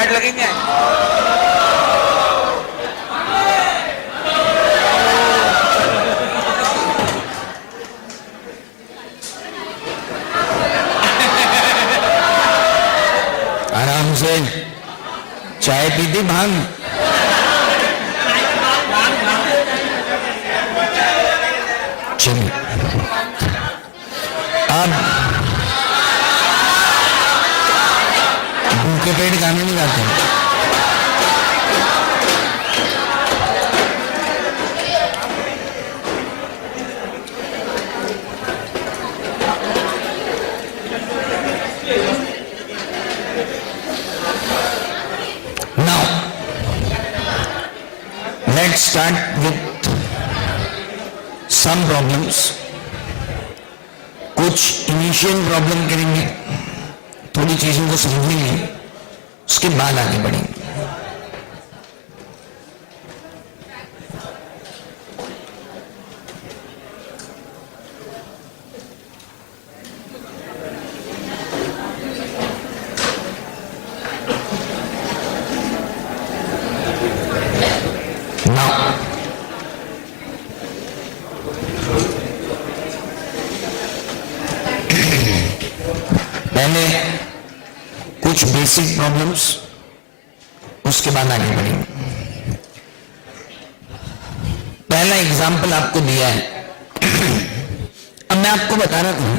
Chart लगेंगे। आराम से चाय पीती भांग। चलिए अब भूखे पेट गाने नहीं गाते। Now let's start with some problems. कुछ इनिशियल प्रॉब्लम करेंगे, थोड़ी चीजों को समझेंगे, उसके बाद आगे बढ़ेंगे। Now पहले कुछ बेसिक प्रॉब्लम्स, उसके बाद आगे बढ़ेंगे। पहला एग्जाम्पल आपको दिया है। अब मैं आपको बता रहा था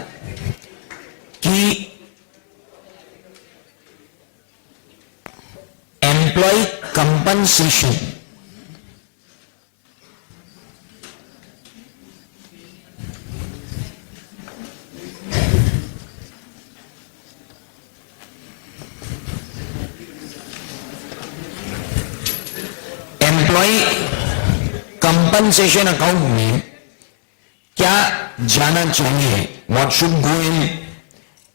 कि employee compensation employ compensation account में क्या जाना चाहिए, what should go in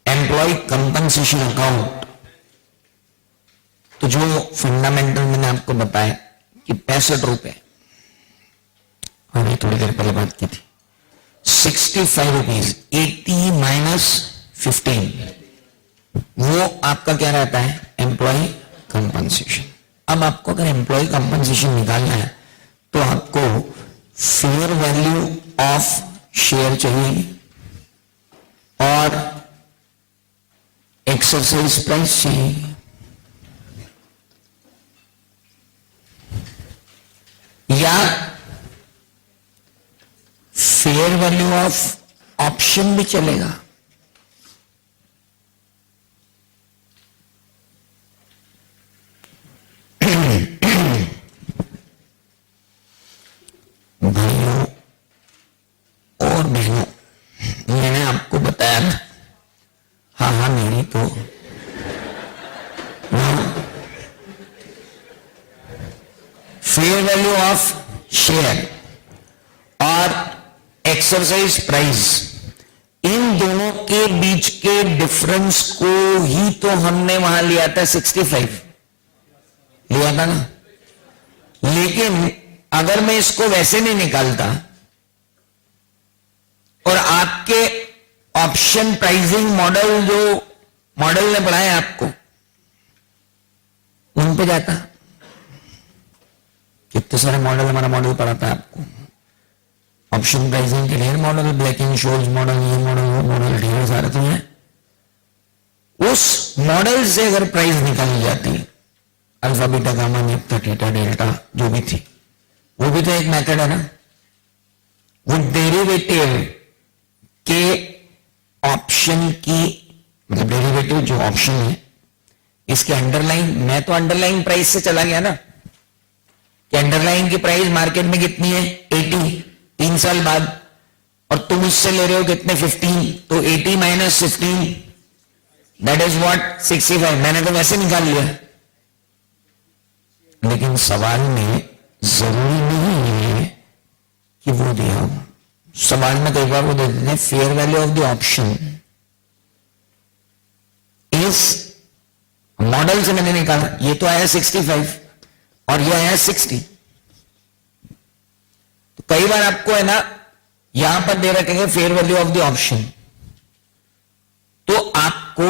employ compensation account. तो जो फंडामेंटल मैंने आपको बताया कि 65 रुपए, अभी थोड़ी देर पहले बात की थी, 65 रुपीज, 80 माइनस 15, वो आपका क्या रहता है, एम्प्लॉय कंपनसेशन। अब आपको अगर एम्प्लॉय कंपनसेशन निकालना है तो आपको फेयर वैल्यू ऑफ शेयर चाहिए और एक्सरसाइज प्राइस चाहिए, या फेयर वैल्यू ऑफ ऑप्शन भी चलेगा। भाइयों और बहनों, मैंने आपको बताया था, हाँ मेरी तो फेयर वैल्यू ऑफ शेयर और एक्सरसाइज प्राइस, इन दोनों के बीच के डिफरेंस को ही तो हमने वहां लिया था 65 लिया था ना। लेकिन अगर मैं इसको वैसे नहीं निकालता और आपके ऑप्शन प्राइसिंग मॉडल जो मॉडल ने पढ़ाया आपको उन पे जाता, कितने सारे मॉडल हमारा मॉडल पढ़ाता है आपको, ऑप्शन प्राइसिंग के ढेर मॉडल, ब्लैकिंग शोल्स मॉडल, ये मॉडल वो मॉडल, ढेर सारे तो हैं। उस मॉडल से अगर प्राइस निकाली जाती, अल्फा बीटा गामा नेप्टा थीटा डेल्टा जो भी थी, वो भी तो एक मेथड है ना। वो डेरिवेटिव के ऑप्शन की, मतलब डेरिवेटिव जो ऑप्शन है इसके अंडरलाइन, मैं तो अंडरलाइन प्राइस से चला गया ना कि अंडरलाइन की प्राइस मार्केट में कितनी है 80 3 साल बाद, और तुम इससे ले रहे हो कितने 15, तो 80 माइनस 15 दैट इज व्हाट 65। मैंने तो वैसे निकाल लिया। लेकिन सवाल में जरूरी नहीं है कि वो दिया हो। सवाल में कई बार वो दे देते हैं fair value of the option is, model से मैंने निकाला, ये तो आया 65 और ये आया 60। तो कई बार आपको है ना यहां पर दे रखेंगे fair value of the option, तो आपको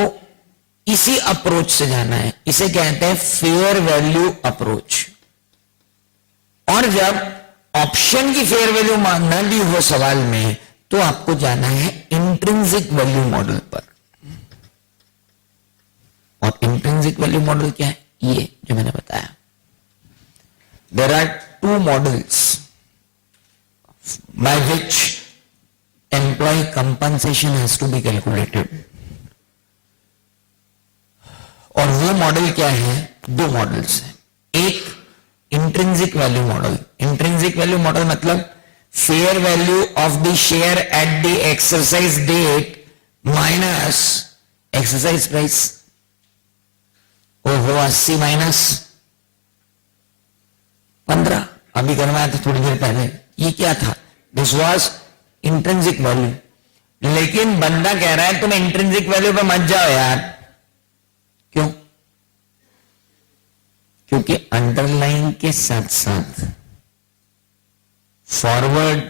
इसी अप्रोच से जाना है, इसे कहते हैं फेयर वैल्यू अप्रोच। और जब ऑप्शन की फेयर वैल्यू मांगना भी हो सवाल में, तो आपको जाना है इंट्रिंसिक वैल्यू मॉडल पर। और इंट्रिंसिक वैल्यू मॉडल क्या है? ये जो मैंने बताया, there are two models by which employ compensation has to be calculated. और वो मॉडल क्या है? दो मॉडल्स हैं। एक intrinsic value model. Intrinsic value model मतलब fair value of the share at the exercise date minus exercise price. ओहो, 80 minus 15 अभी करवाया था थोड़ी देर पहले। ये क्या था? This was intrinsic value. लेकिन बंदा कह रहा है तुम इंट्रिंसिक वैल्यू पे मत जाओ यार। क्यों? क्योंकि अंडरलाइन के साथ साथ फॉरवर्ड,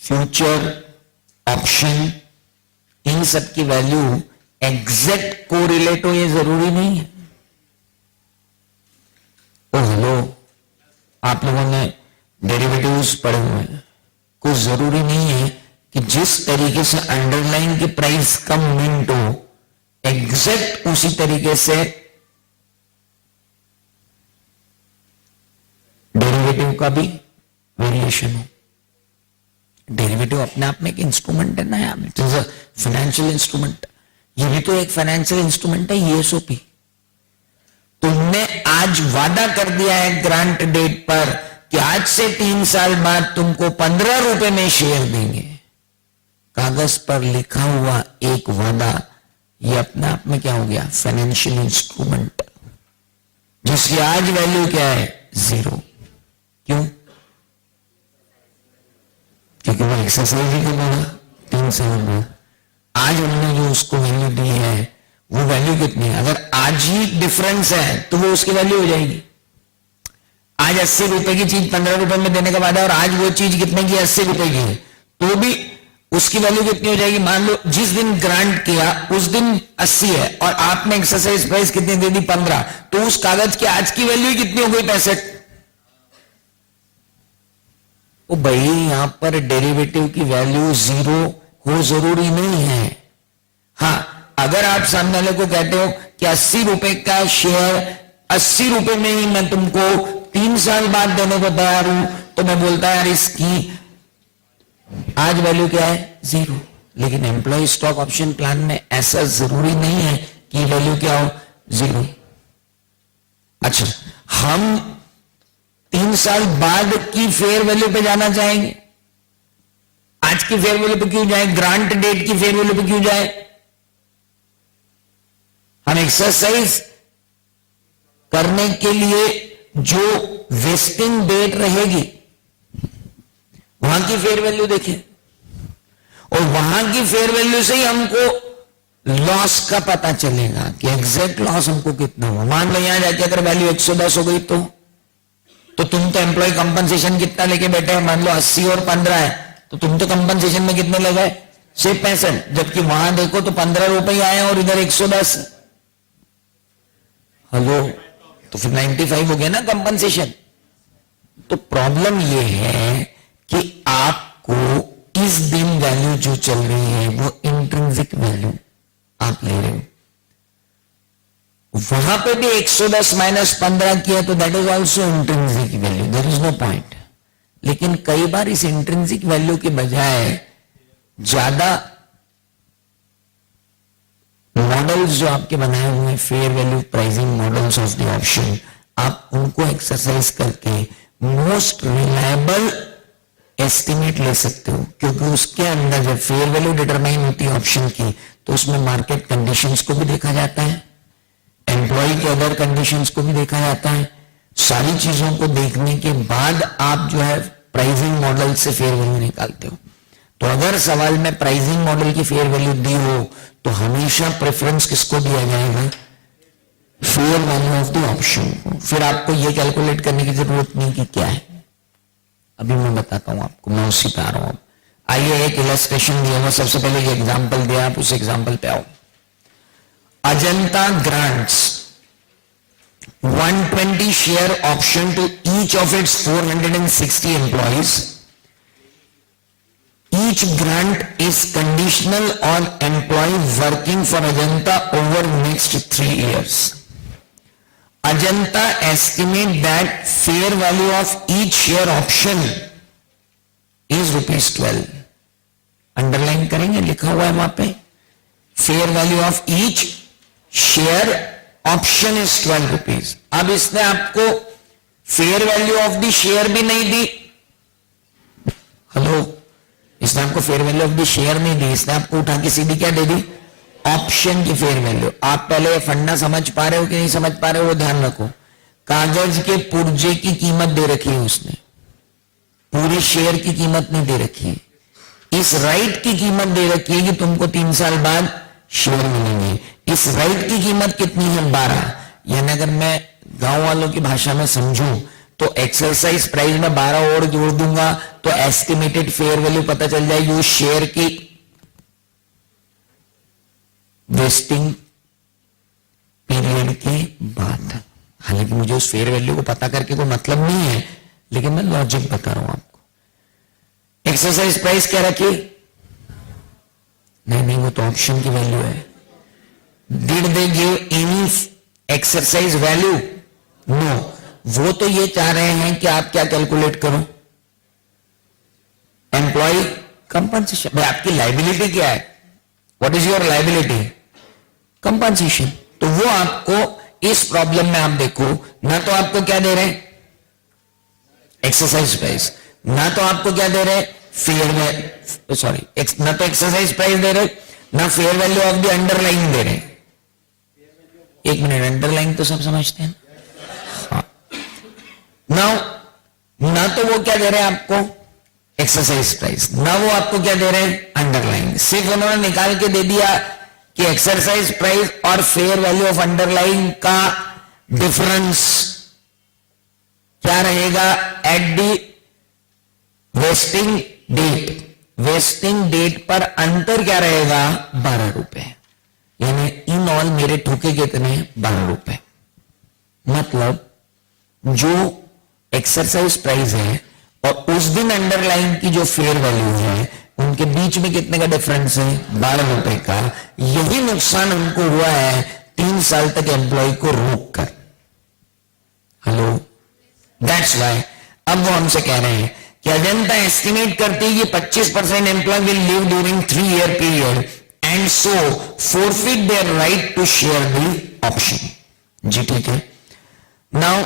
फ्यूचर, ऑप्शन, इन सब की वैल्यू एग्जैक्ट कोरिलेट हो ये जरूरी नहीं है। ओ हेलो, आप लोगों ने डेरिवेटिव्स पढ़े हुए हैं। कुछ जरूरी नहीं है कि जिस तरीके से अंडरलाइन की प्राइस कम मिनट हो, एग्जैक्ट उसी तरीके से डेरिवेटिव का भी वेरिएशन हो। डेरिवेटिव अपने आप में एक इंस्ट्रूमेंट है ना यार, it is a financial instrument. ये भी तो एक फाइनेंशियल इंस्ट्रूमेंट है, ईएसओपी। तुमने आज वादा कर दिया है ग्रांट डेट पर कि आज से 3 साल बाद तुमको 15 रुपए में शेयर देंगे। कागज पर लिखा हुआ एक वादा, ये अपने आप में क्या हो गया? फाइनेंशियल इंस्ट्रूमेंट, जिसकी आज वैल्यू क्या है? 0। क्यों? क्योंकि वो एक्सरसाइज ही कर रहा 3 साल बाद। आज हमने जो उसको वैल्यू दी है, वो वैल्यू कितनी है? अगर आज ही डिफरेंस है तो वो उसकी वैल्यू हो जाएगी। आज 80 रुपए की चीज 15 रुपए में देने का वादा, और आज वो चीज कितने की? 80 रुपए की है, तो भी उसकी वैल्यू कितनी हो जाएगी? मान लो जिस दिन ग्रांट किया उस दिन 80 है और आपने एक्सरसाइज प्राइस कितनी दे दी? 15, तो उस कागज की आज की वैल्यू कितनी हो गई? 65। ओ भाई, यहां पर डेरिवेटिव की वैल्यू 0 हो जरूरी नहीं है। हां, अगर आप सामने वाले को कहते हो कि 80 रुपए का शेयर 80 रुपए में ही मैं तुमको 3 साल बाद देने को तैयार हूं, तो मैं बोलता यार इसकी आज वैल्यू क्या है? 0। लेकिन एम्प्लॉय स्टॉक ऑप्शन प्लान में ऐसा जरूरी नहीं है कि वैल्यू क्या हो? 0। अच्छा, हम 3 साल बाद की फेयर वैल्यू पे जाना चाहेंगे। आज की फेयर वैल्यू पे क्यों जाए? ग्रांट डेट की फेयर वैल्यू पे क्यों जाए? हम एक्सरसाइज करने के लिए जो वेस्टिंग डेट रहेगी वहां की फेयर वैल्यू देखें, और वहां की फेयर वैल्यू से ही हमको लॉस का पता चलेगा कि एग्जैक्ट लॉस हमको कितना हुआ। मान लो यहां जाके अगर वैल्यू 110 हो गई तो तुम तो एम्प्लॉय कंपनसेशन कितना लेके बैठे हैं? मान लो 80 और 15 है, तो तुम तो कंपनसेशन में कितने ले गए? सिर्फ 65, जबकि वहां देखो तो 15 रुपए आए और इधर 110। हेलो, तो फिर 95 हो गया ना कंपनसेशन। तो प्रॉब्लम ये है कि आपको इस दिन वैल्यू जो चल रही है वो इंट्रिंसिक वैल्यू आप ले रहे हो, वहां पे भी 110 माइनस 15 किया तो that is also intrinsic value, there is no point. लेकिन कई बार इस इंट्रिंसिक वैल्यू के बजाय ज्यादा मॉडल्स जो आपके बनाए हुए हैं, fair value pricing models of the option, आप उनको एक्सरसाइज करके मोस्ट रिलायबल एस्टिमेट ले सकते हो। क्योंकि उसके अंदर जब फेयर वैल्यू डिटरमाइन होती है ऑप्शन की, तो उसमें मार्केट कंडीशंस को भी देखा जाता है, एम्प्लॉय के अदर कंडीशंस को भी देखा जाता है। सारी चीजों को देखने के बाद आप जो है प्राइसिंग मॉडल से फेयर वैल्यू निकालते हो। तो अगर सवाल में प्राइसिंग मॉडल की फेयर वैल्यू दी हो तो हमेशा प्रेफरेंस किसको दिया जाएगा? Fair value of the option को। फिर आपको यह कैलकुलेट करने की जरूरत नहीं कि क्या है, अभी मैं बताता हूं आपको, मैं उसी पे आ रहा हूं। आइए, एक इलस्ट्रेशन दिया हुआ, सबसे पहले ये एग्जाम्पल दिया, आप उस एग्जाम्पल पे आओ। Ajanta grants 120 share option to each of its 460 employees. Each grant is conditional on employee working for Ajanta over next 3 years. Ajanta estimate that fair value of each share option is ₹12. Underline करेंगे, लिखा हुआ है वहां पे, fair value of each share option is ₹12. अब इसने आपको fair value of the share भी नहीं दी. हेलो, इसने आपको fair value of the share नहीं दी, इसने आपको उठा के सीधी क्या दे दी, ऑप्शन की फेयर वैल्यू. आप पहले फंडा समझ पा रहे हो कि नहीं समझ पा रहे हो, वो ध्यान रखो. कागज के पुर्जे की कीमत दे रखी है उसने, पूरे शेयर की कीमत नहीं दे रखी है. इस राइट की कीमत दे रखी है कि तुमको 3 साल बाद शेयर मिलेंगे. इस राइट की कीमत कितनी है, 12. यानी अगर मैं गांव वालों की भाषा में समझूं तो एक्सरसाइज प्राइस में 12 और जोड़ दूंगा तो एस्टिमेटेड फेयर वैल्यू पता चल जाएगी उस शेयर की वेस्टिंग पीरियड के बाद. हालांकि मुझे उस फेयर वैल्यू को पता करके कोई मतलब नहीं है, लेकिन मैं लॉजिक बता रहा हूं आपको. एक्सरसाइज प्राइस क्या रखी, नहीं वो तो ऑप्शन की वैल्यू है. Did they give any exercise value, no. वो तो ये चाह रहे हैं कि आप क्या कैलकुलेट करो, एम्प्लॉय कंपनसेशन. भाई आपकी लाइबिलिटी क्या है, what is your liability, compensation. तो वो आपको इस प्रॉब्लम में आप देखो, ना तो आपको क्या दे रहे हैं एक्सरसाइज प्राइस, ना तो आपको क्या दे रहे फेयर में, सॉरी, ना तो एक्सरसाइज प्राइस दे रहे, ना fair value of the underline दे रहे. एक मिनट, अंडरलाइन तो सब समझते हैं. हाँ, ना तो वो क्या दे रहे हैं आपको एक्सरसाइज प्राइस, ना वो आपको क्या दे रहे हैं अंडरलाइन. सिर्फ उन्होंने निकाल के दे दिया कि एक्सरसाइज प्राइस और फेयर वैल्यू ऑफ अंडरलाइन का डिफरेंस क्या रहेगा at the vesting date. Vesting date पर अंतर क्या रहेगा, ₹12. यानी इन ऑल मेरे ठोके कितने, ₹12. मतलब जो एक्सरसाइज प्राइस है और उस दिन अंडरलाइन की जो फेयर वैल्यू है, उनके बीच में कितने का डिफरेंस है, ₹12 का. यही नुकसान उनको हुआ है 3 साल तक एम्प्लॉय को रोक कर. हेलो, दैट्स वाई अब वो हमसे कह रहे हैं कि अजंता एस्टिमेट करती है कि 25% employ will leave during 3 year period and so forfeit their right to share the option. जी ठीक है. Now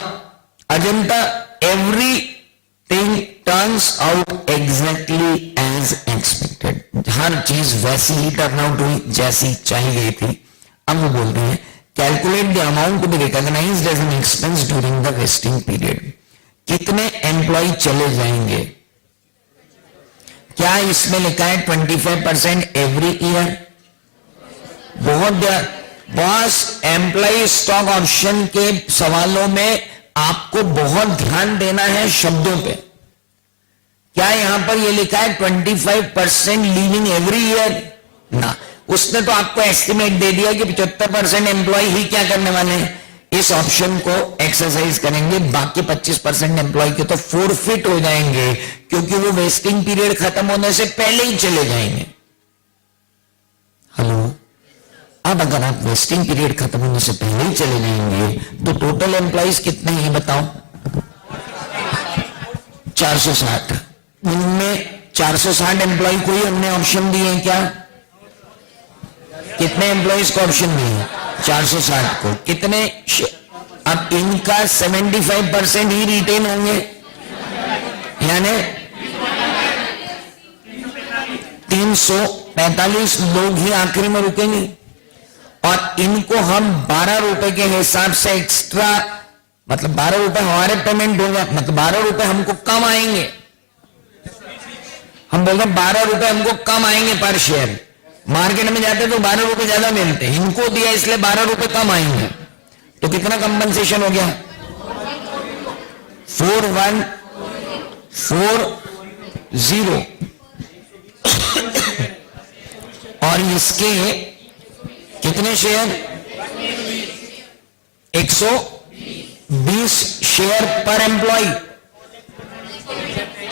Ajanta everything turns out exactly as expected. हर चीज वैसी ही टर्न आउट हुई जैसी चाहिए गई थी. अब वो बोलते हैं calculate the amount to be recognized as an expense during the vesting period. कितने एम्प्लॉय चले जाएंगे, क्या इसमें लिखा है 25% एवरी ईयर. बहुत बॉस, एम्प्लॉय स्टॉक ऑप्शन के सवालों में आपको बहुत ध्यान देना है शब्दों पे. क्या यहां पर यह लिखा है 25% लीविंग एवरी ईयर, ना. उसने तो आपको एस्टिमेट दे दिया कि 75% एम्प्लॉय ही क्या करने वाले हैं, इस ऑप्शन को एक्सरसाइज करेंगे. बाकी 25% एम्प्लॉय के तो फोरफिट हो जाएंगे क्योंकि वो वेस्टिंग पीरियड खत्म होने से पहले ही चले जाएंगे. हेलो, अब अगर आप वेस्टिंग पीरियड खत्म होने से पहले ही चले जाएंगे तो टोटल एम्प्लॉयज कितने हैं बताओ, 460. उनमें 460 एम्प्लॉय को ही हमने ऑप्शन दिए हैं. क्या, कितने एम्प्लॉयज को ऑप्शन दिए, 460 को. कितने, अब इनका 75% ही रिटेन होंगे, यानी 345 लोग ही आखिरी में रुकेंगे. और इनको हम ₹12 के हिसाब से एक्स्ट्रा, मतलब ₹12 हमारे पेमेंट होगा, मतलब ₹12 हमको कम आएंगे. हम बोल रहे हैं ₹12 हमको कम आएंगे पर शेयर. मार्केट में जाते तो ₹12 ज्यादा मिलते, इनको दिया इसलिए ₹12 कम आएंगे. तो कितना कंपनसेशन हो गया, 4140. और इसके कितने शेयर, 120 शेयर पर employee.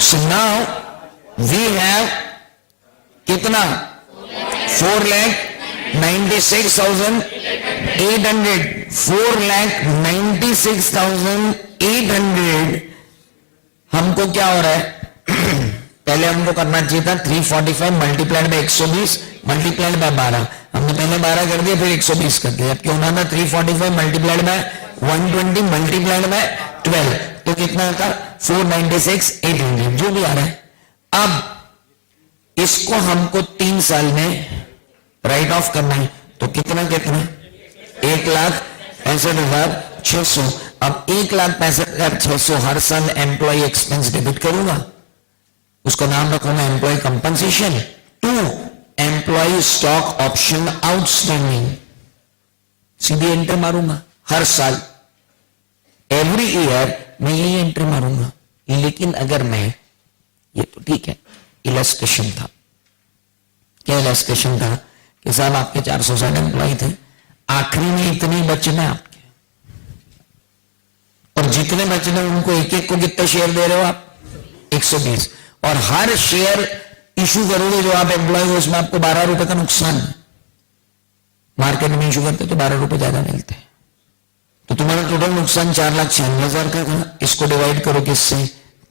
So now we have कितना 4,96,800. 4,96,800. हमको क्या हो रहा है पहले हमको करना चाहिए था 345 मल्टीप्लाइड बाय 120 मल्टीप्लाइड बाय 12. हमने पहले 12 कर दिया फिर 120 कर दिया. अब क्या होना था 345 मल्टीप्लाइड बाय 120 मल्टीप्लाइड बाय 12 तो कितना होता 496,800 जो भी आ रहा है. अब इसको हमको 3 साल में राइट ऑफ करना है तो कितना 1,65,600. अब 1,65,600 हर साल एम्प्लॉय एक्सपेंस डेबिट करूंगा. उसका नाम रखूंगा employee compensation to employee stock option outstanding. सीधी एंट्री मारूंगा हर साल एवरी ईयर मैं यही एंट्री मारूंगा. लेकिन अगर मैं ये तो ठीक है इलस्ट्रेशन था. क्या इलस्ट्रेशन था कि साहब आपके 460 एम्प्लॉय थे आखिरी में इतने बचने आपके और जितने बचने उनको एक एक को कितने शेयर दे रहे हो आप 120 और हर शेयर इशू करोगे जो आप एम्प्लॉय हो उसमें आपको 12 रुपए का नुकसान. मार्केट में इशू करते तो 12 रुपए ज्यादा मिलते हैं तो तुम्हारा टोटल नुकसान 4,96,000 का था. इसको डिवाइड करो किससे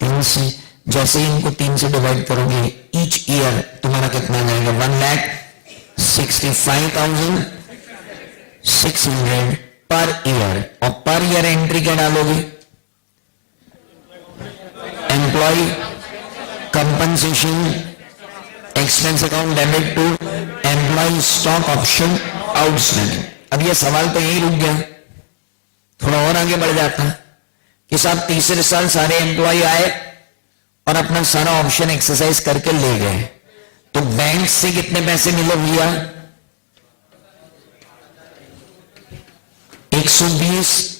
3 से. जैसे ही इनको 3 से डिवाइड करोगे ईच ईयर तुम्हारा कितना जाएगा 1,65,600 पर ईयर. और पर ईयर एंट्री क्या डालोगे employee compensation expense account debit to employee stock option outstanding. अब ये सवाल तो यही रुक गया. थोड़ा और आगे बढ़ जाता कि साहब तीसरे साल सारे एम्प्लॉय आए और अपना सारा ऑप्शन एक्सरसाइज करके ले गए तो बैंक से कितने पैसे मिले भैया 120.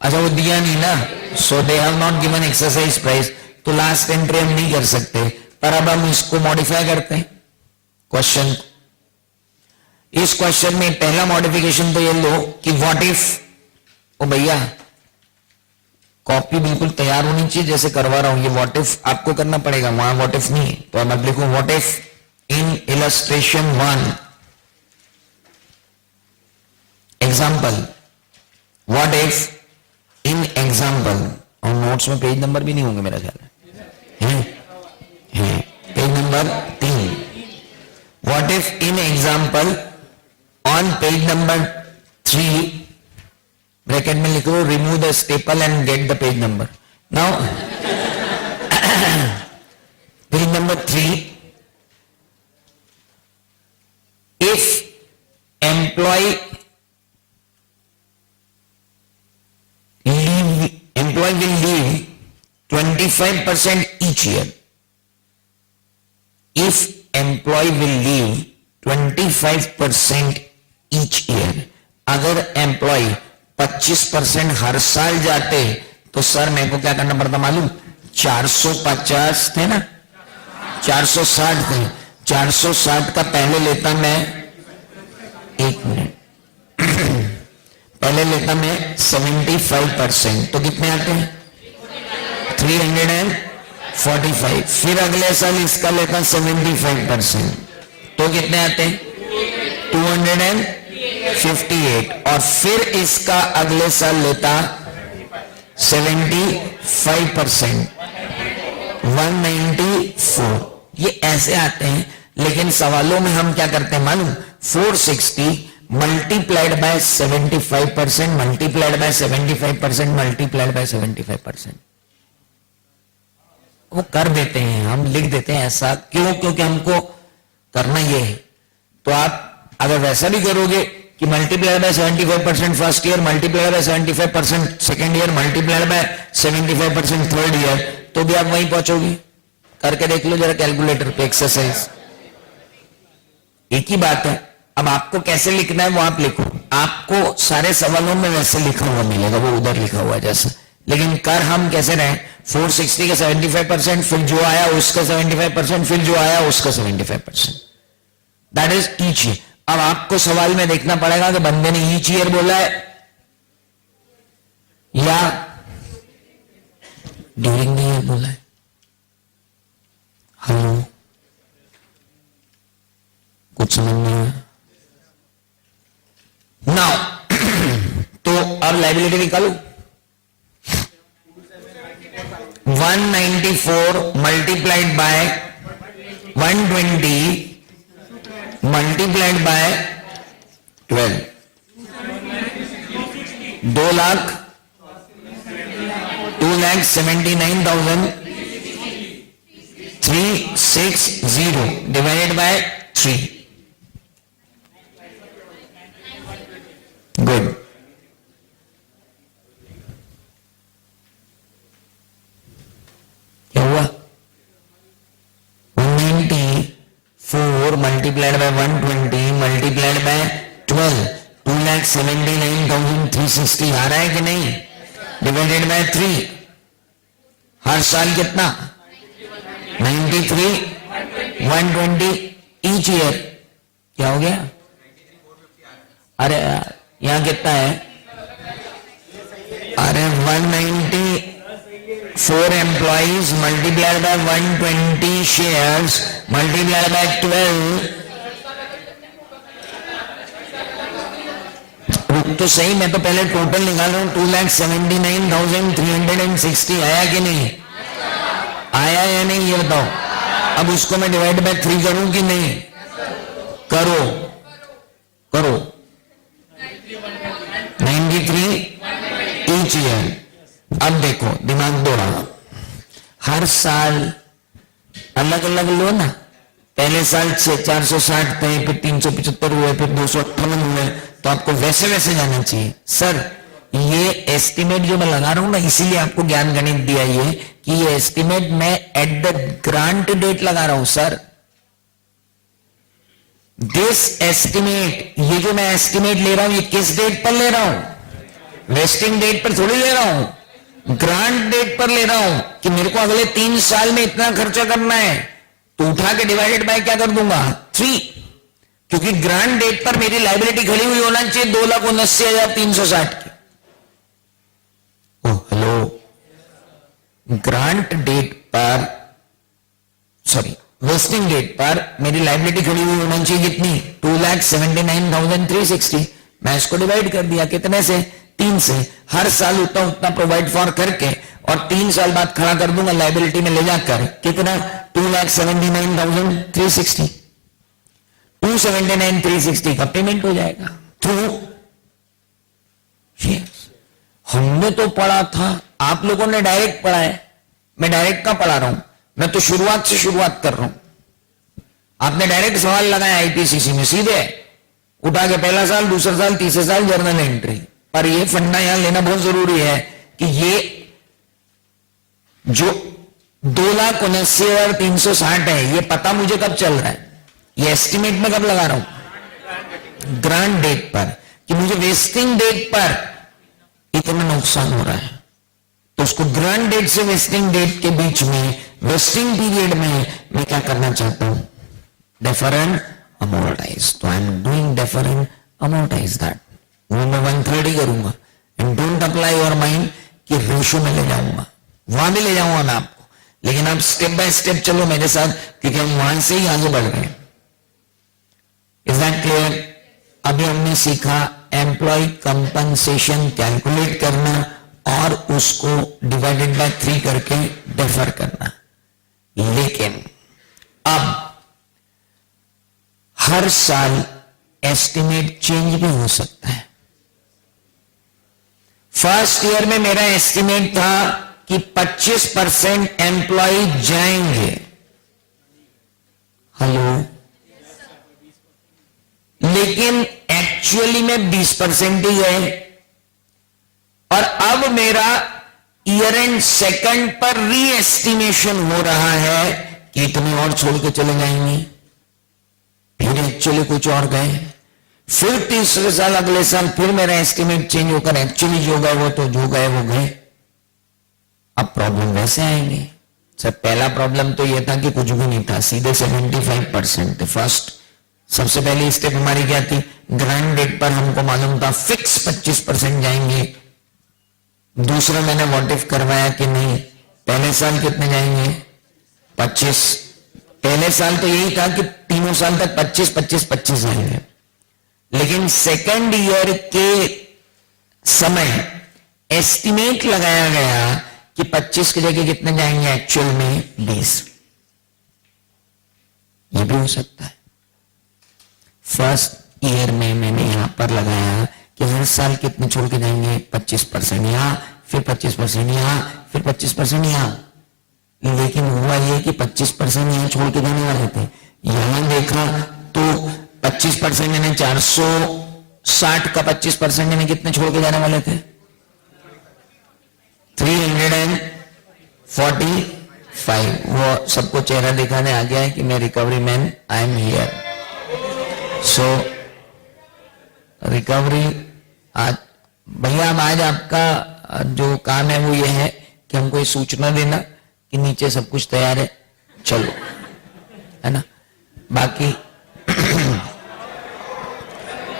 अच्छा वो दिया नहीं ना so they have not given exercise price तो लास्ट एंट्री हम नहीं कर सकते. पर अब हम इसको मॉडिफाई करते हैं क्वेश्चन. इस क्वेश्चन में पहला मॉडिफिकेशन तो ये लो कि व्हाट इफ ओ भैया कॉपी बिल्कुल तैयार होनी चाहिए जैसे करवा रहा हूं. ये व्हाट इफ आपको करना पड़ेगा वहां व्हाट इफ नहीं तो अब लिखो what if in illustration 1 example. What if in example और नोट्स में पेज नंबर भी नहीं होंगे मेरा ख्याल है. Page number 3. What if in example on page number 3 bracket में लिखो remove the staple and get the page number. Now page number 3 if employee will leave 25% each year. If employee will leave 25% each year, अगर employ 25% हर साल जाते तो sir मेरे को क्या करना पड़ता मालूम 450 थे ना 460 थे 460 का पहले लेता मैं 1 मिनट पहले लेता मैं 75% तो कितने आते हैं 345. फिर अगले साल इसका लेता 75% तो कितने आते हैं 258 और फिर इसका अगले साल लेता 75% 194. ये ऐसे आते हैं. लेकिन सवालों में हम क्या करते हैं मालूम 460 multiplied by 75% multiplied by 75% multiplied by 75% वो कर देते हैं. हम लिख देते हैं ऐसा क्यों क्योंकि हमको करना ये है. तो आप अगर वैसा भी करोगे कि multiplied by 75% first year multiplied by 75% second year multiplied by 75% third year तो भी आप वहीं पहुंचोगे. करके देख लो जरा कैलकुलेटर पे एक्सरसाइज. एक ही बात है. अब आपको कैसे लिखना है वो आप लिखो. आपको सारे सवालों में वैसे लिखा हुआ मिलेगा वो उधर लिखा हुआ जैसा. लेकिन कर हम कैसे रहे 460 का 75% फिर जो आया उसका 75% फिर जो आया उसका 75%. That is each year. अब आपको सवाल में देखना पड़ेगा कि बंदे ने ईच ईयर बोला है या ड्यूरिंग द ईयर बोला है? हेलो, कुछ समझ नहीं आया? नाउ तो अब लाइबिलिटी निकालो। 194 multiplied by 120 multiplied by 12, 2,79,360 divided by 3। Good. क्या हुआ? 194 मल्टीप्लाइड बाय 120 मल्टीप्लाइड बाय 12, 2,79,360 आ रहा है कि नहीं? Divided by 3। हर साल कितना? 93, 120 ईच ईयर। क्या हो गया? अरे यहां कितना है? अरे 194 employees multiplied by 120 shares multiplied by 12। रुक तो सही, मैं तो पहले टोटल निकाल रहा हूं। 2,79,360 आया कि नहीं? आया या नहीं ये बताओ। अब उसको मैं डिवाइड बाय 3 करूं कि नहीं? करो करो। 93 ईच ईयर। अब देखो, दिमाग दौड़ा। हर साल अलग अलग लो ना। पहले साल 460 थे, फिर 375 हुए, फिर 258 हुए, तो आपको वैसे वैसे जाना चाहिए। सर ये एस्टिमेट जो मैं लगा रहा हूं ना, इसीलिए आपको ज्ञान गणित दिया ये कि ये एस्टिमेट मैं एट द ग्रांट डेट लगा रहा हूं। सर दिस एस्टिमेट, ये जो मैं एस्टिमेट ले रहा हूं, ये किस डेट पर ले रहा हूं? वेस्टिंग डेट पर थोड़ी ले रहा हूं, ग्रांट डेट पर ले रहा हूं कि मेरे को अगले 3 साल में इतना खर्चा करना है, तो उठा के डिवाइडेड बाय क्या कर दूंगा? 3। क्योंकि ग्रांट डेट पर मेरी लाइबिलिटी खड़ी हुई होना चाहिए 2,79,360 की। हेलो, ग्रांट डेट पर, सॉरी वेस्टिंग डेट पर मेरी लाइबिलिटी खड़ी हुई होना चाहिए कितनी? 2,79,360। मैं इसको डिवाइड कर दिया कितने से? 3 से। हर साल उतना उतना प्रोवाइड फॉर करके और 3 साल बाद खड़ा कर दूंगा लाइबिलिटी में ले जाकर। कितना? 2,79,360। 279,360 का पेमेंट हो जाएगा थ्रू। हमने तो पढ़ा था, आप लोगों ने डायरेक्ट पढ़ा है, मैं डायरेक्ट का पढ़ा रहा हूं। मैं तो शुरुआत से शुरुआत कर रहा हूं। आपने डायरेक्ट सवाल लगाया आईपीसीसी में, सीधे उठा के पहला साल, दूसरा साल, तीसरा साल जर्नल एंट्री। पर ये फंडा यहां लेना बहुत जरूरी है कि ये जो 2,79,360 है, ये पता मुझे कब चल रहा है? ये एस्टिमेट में कब लगा रहा हूं? ग्रांट डेट पर, कि मुझे वेस्टिंग डेट पर इतना नुकसान हो रहा है, तो उसको ग्रांट डेट से वेस्टिंग डेट के बीच में, वेस्टिंग पीरियड में मैं क्या करना चाहता हूं? Defer and amortise. तो I am doing defer and amortise that. वो मैं 130 करूंगा। And don't apply your mind कि रेशो में ले जाऊंगा, वहां भी ले जाऊंगा मैं आपको, लेकिन आप स्टेप बाय स्टेप चलो मेरे साथ, क्योंकि हम वहां से ही आगे बढ़ गए। Is that clear? अभी हमने सीखा एम्प्लॉय कंपनसेशन कैलकुलेट करना और उसको डिवाइडेड बाय 3 करके डेफर करना। लेकिन अब हर साल एस्टिमेट चेंज भी हो सकता है। फर्स्ट ईयर में मेरा एस्टिमेट था कि 25% एम्प्लॉय जाएंगे। हेलो, लेकिन एक्चुअली में 20% ही गए। और अब मेरा ईयर एंड सेकंड पर रीएस्टिमेशन हो रहा है कि इतने और छोड़ के चले जाएंगे, फिर एक्चुअली कुछ और गए, फिर तीसरे साल, अगले साल फिर मेरा एस्टिमेट चेंज होकर एक्चुअली जो गए वो तो जो गए वो गए। अब प्रॉब्लम वैसे आएंगे। सर पहला प्रॉब्लम तो यह था कि कुछ भी नहीं था, सीधे 75% थे। फर्स्ट सबसे पहली स्टेप हमारी क्या थी? ग्रांट डेट पर हमको मालूम था फिक्स 25% जाएंगे, दूसरा मैंने व्हाट इफ करवाया कि नहीं, पहले साल कितने जाएंगे 25, पहले साल तो यही था कि तीनों साल तक 25 25 25 जाएंगे, लेकिन सेकेंड ईयर के समय एस्टिमेट लगाया गया कि 25 की जगह कितने जाएंगे एक्चुअल में 20। ये भी हो सकता है। फर्स्ट ईयर में मैंने यहां पर लगाया कि हर साल कितने छोड़ के जाएंगे 25% यहां, फिर 25% यहां, फिर 25% यहां, लेकिन हुआ ये कि 25% यहां छोड़ के जाने वाले थे। यहां देखा तो 25% यानी 460 का 25% यानी कितने छोड़ के जाने वाले थे 345। वो सबको चेहरा दिखाने आ गया है कि मैं recovery man, I am here. So recovery आज भैया, आज आपका जो काम है वो ये है कि हमको ये सूचना देना कि नीचे सब कुछ तैयार है, चलो, है ना। बाकी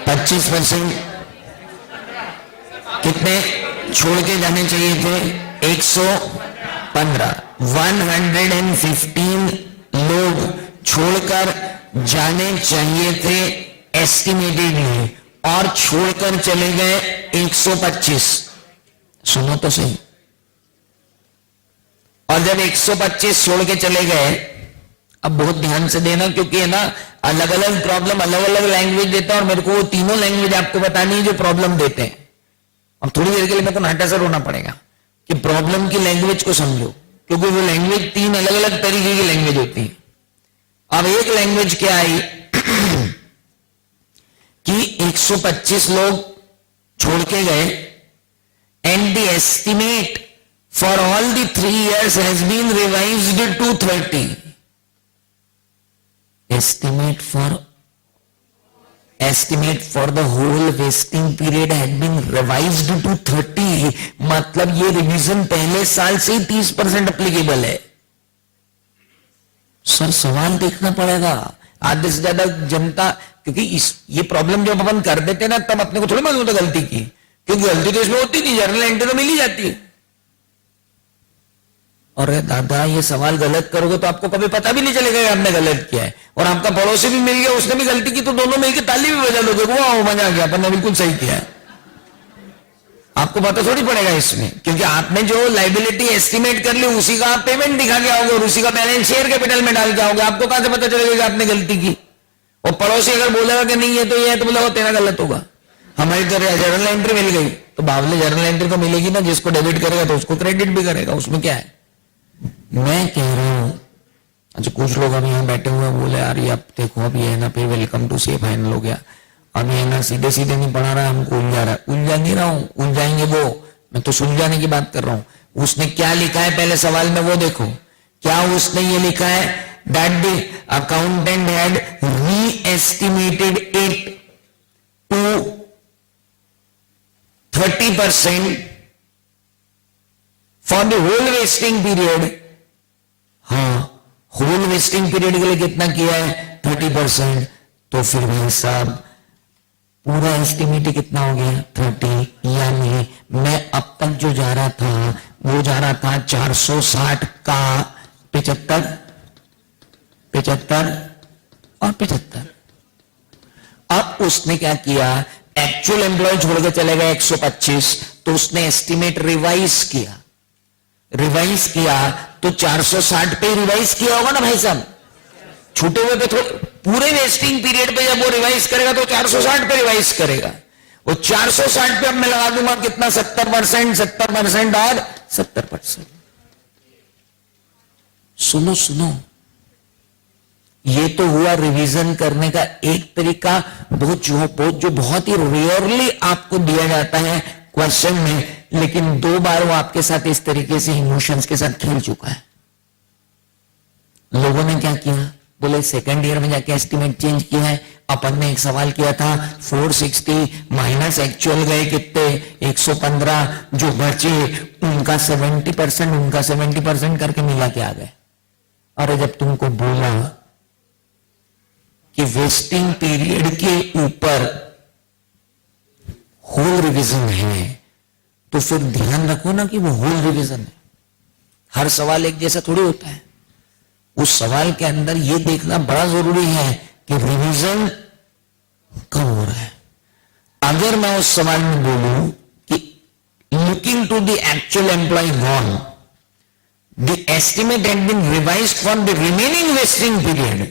25% कितने छोड़ के जाने चाहिए थे 115, 115 लोग छोड़कर जाने चाहिए थे एस्टिमेटेडली, और छोड़कर चले गए 125। सुनो तो सही। और जब 125 छोड़ के चले गए, अब बहुत ध्यान से देना क्योंकि है ना अलग अलग प्रॉब्लम अलग अलग लैंग्वेज देता है, और मेरे को वो तीनों लैंग्वेज आपको बतानी है जो प्रॉब्लम देते हैं। अब थोड़ी देर के लिए मेरे को नाटा से रोना पड़ेगा कि प्रॉब्लम की लैंग्वेज को समझो, क्योंकि वो लैंग्वेज 3 अलग अलग तरीके की लैंग्वेज होती है। अब एक लैंग्वेज क्या आई कि 125 लोग छोड़ के गए, and the estimate for all the 3 years has been revised to 30। estimate for the whole vesting period had been revised to 30। मतलब ये रिवीजन पहले साल से ही 30% अप्लीकेबल है। सर सवाल देखना पड़ेगा, आधे से ज्यादा जनता, क्योंकि ये प्रॉब्लम जब अपन कर देते ना तब अपने को थोड़ी मालूम होता गलती की, क्योंकि गलती तो इसमें होती नहीं, जर्नल एंट्री तो मिल ही जाती है। और दादा ये सवाल गलत करोगे तो आपको कभी पता भी नहीं चलेगा कि आपने गलत किया है, और आपका पड़ोसी भी मिल गया उसने भी गलती की तो दोनों मिलकर ताली भी बजा लोगे, वाह मजा आ गया अपन ने बिल्कुल सही किया है। आपको पता थोड़ी पड़ेगा इसमें, क्योंकि आपने जो लाइबिलिटी एस्टिमेट कर ली उसी का आप पेमेंट दिखा के आओगे और उसी का बैलेंस शेयर कैपिटल में डाल के आओगे। आपको कहां से पता चलेगा कि आपने गलती की? और पड़ोसी अगर बोलेगा कि नहीं है तो ये है, तो बोला तेरा गलत होगा। हमारी तो जर्नल एंट्री मिल गई तो बावले जर्नल एंट्री तो मिलेगी ना, जिसको डेबिट करेगा तो उसको क्रेडिट भी करेगा, उसमें क्या है। मैं कह रहा हूं, अच्छा कुछ लोग अभी यहाँ बैठे हुए बोले यार ये अब देखो अब ये है ना फिर वेलकम टू से फाइनल हो गया, अब ये ना सीधे सीधे नहीं पढ़ा रहा, हमको उलझा रहा है। उलझा नहीं रहा हूं, उलझाएंगे वो, मैं तो सुलझाने की बात कर रहा हूं। उसने क्या लिखा है पहले सवाल में वो देखो, क्या उसने ये लिखा है that the accountant had reestimated it to 30% for the whole vesting period. हाँ, होल वेस्टिंग पीरियड के लिए कितना किया है 30%, तो फिर भाई साहब पूरा एस्टिमेट कितना हो गया 30, यानी मैं अब तक जो जा रहा था वो जा रहा था 460 का 75 और 75। अब उसने क्या किया, एक्चुअल एम्प्लॉय छोड़ के चले गए 125, तो उसने एस्टिमेट रिवाइज किया तो 460 पे रिवाइज किया होगा ना भाई साहब, छूटे हुए पे थोड़े, पूरे वेस्टिंग पीरियड पे जब वो रिवाइज करेगा तो 460 पे रिवाइज करेगा। वो 460 पे अब मैं लगा दूंगा कितना 70% और 70%। सुनो, ये तो हुआ रिवीजन करने का एक तरीका, बहुत ही रेयरली आपको दिया जाता है क्वेश्चन में, लेकिन 2 बार वो आपके साथ इस तरीके से इमोशंस के साथ खेल चुका है। लोगों ने क्या किया, बोले सेकंड ईयर में जाके एस्टिमेट चेंज किया है। अपन ने एक सवाल किया था 460 माइनस एक्चुअल गए कितने 115, जो बचे उनका 70% करके मिला के आ गए। अरे जब तुमको बोला कि वेस्टिंग पीरियड के ऊपर होल रिवीजन है, तो तो फिर ध्यान रखो ना कि वो होल रिवीजन है। हर सवाल एक जैसा थोड़ी होता है। उस सवाल के अंदर ये देखना बड़ा जरूरी है कि रिवीजन कब हो रहा है। अगर मैं उस सवाल में बोलूं कि looking to the actual employee gone, the estimate had been revised for the remaining vesting period,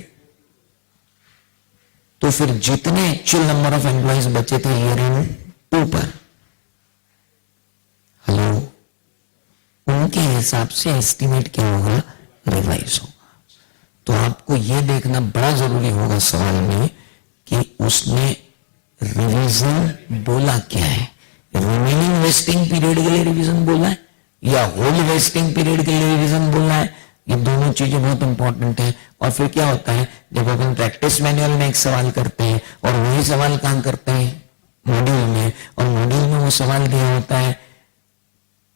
तो फिर जितने एक्चुअल नंबर ऑफ एम्प्लॉयज बचे थे ईयर इन ऊपर, हेलो, उनके हिसाब से एस्टिमेट क्या होगा, रिवाइज होगा। तो आपको यह देखना बड़ा जरूरी होगा सवाल में कि उसने रिवीजन बोला क्या है। रिमेनिंग वेस्टिंग पीरियड के लिए रिवीजन बोला है या होल वेस्टिंग पीरियड के लिए रिवीजन बोलना है। ये दोनों चीजें बहुत इंपॉर्टेंट है। और फिर क्या होता है, जब अपन प्रैक्टिस मैनुअल में एक सवाल करते हैं और वही सवाल कहां करते हैं, मॉड्यूल में, और मॉड्यूल में वो सवाल दिया होता है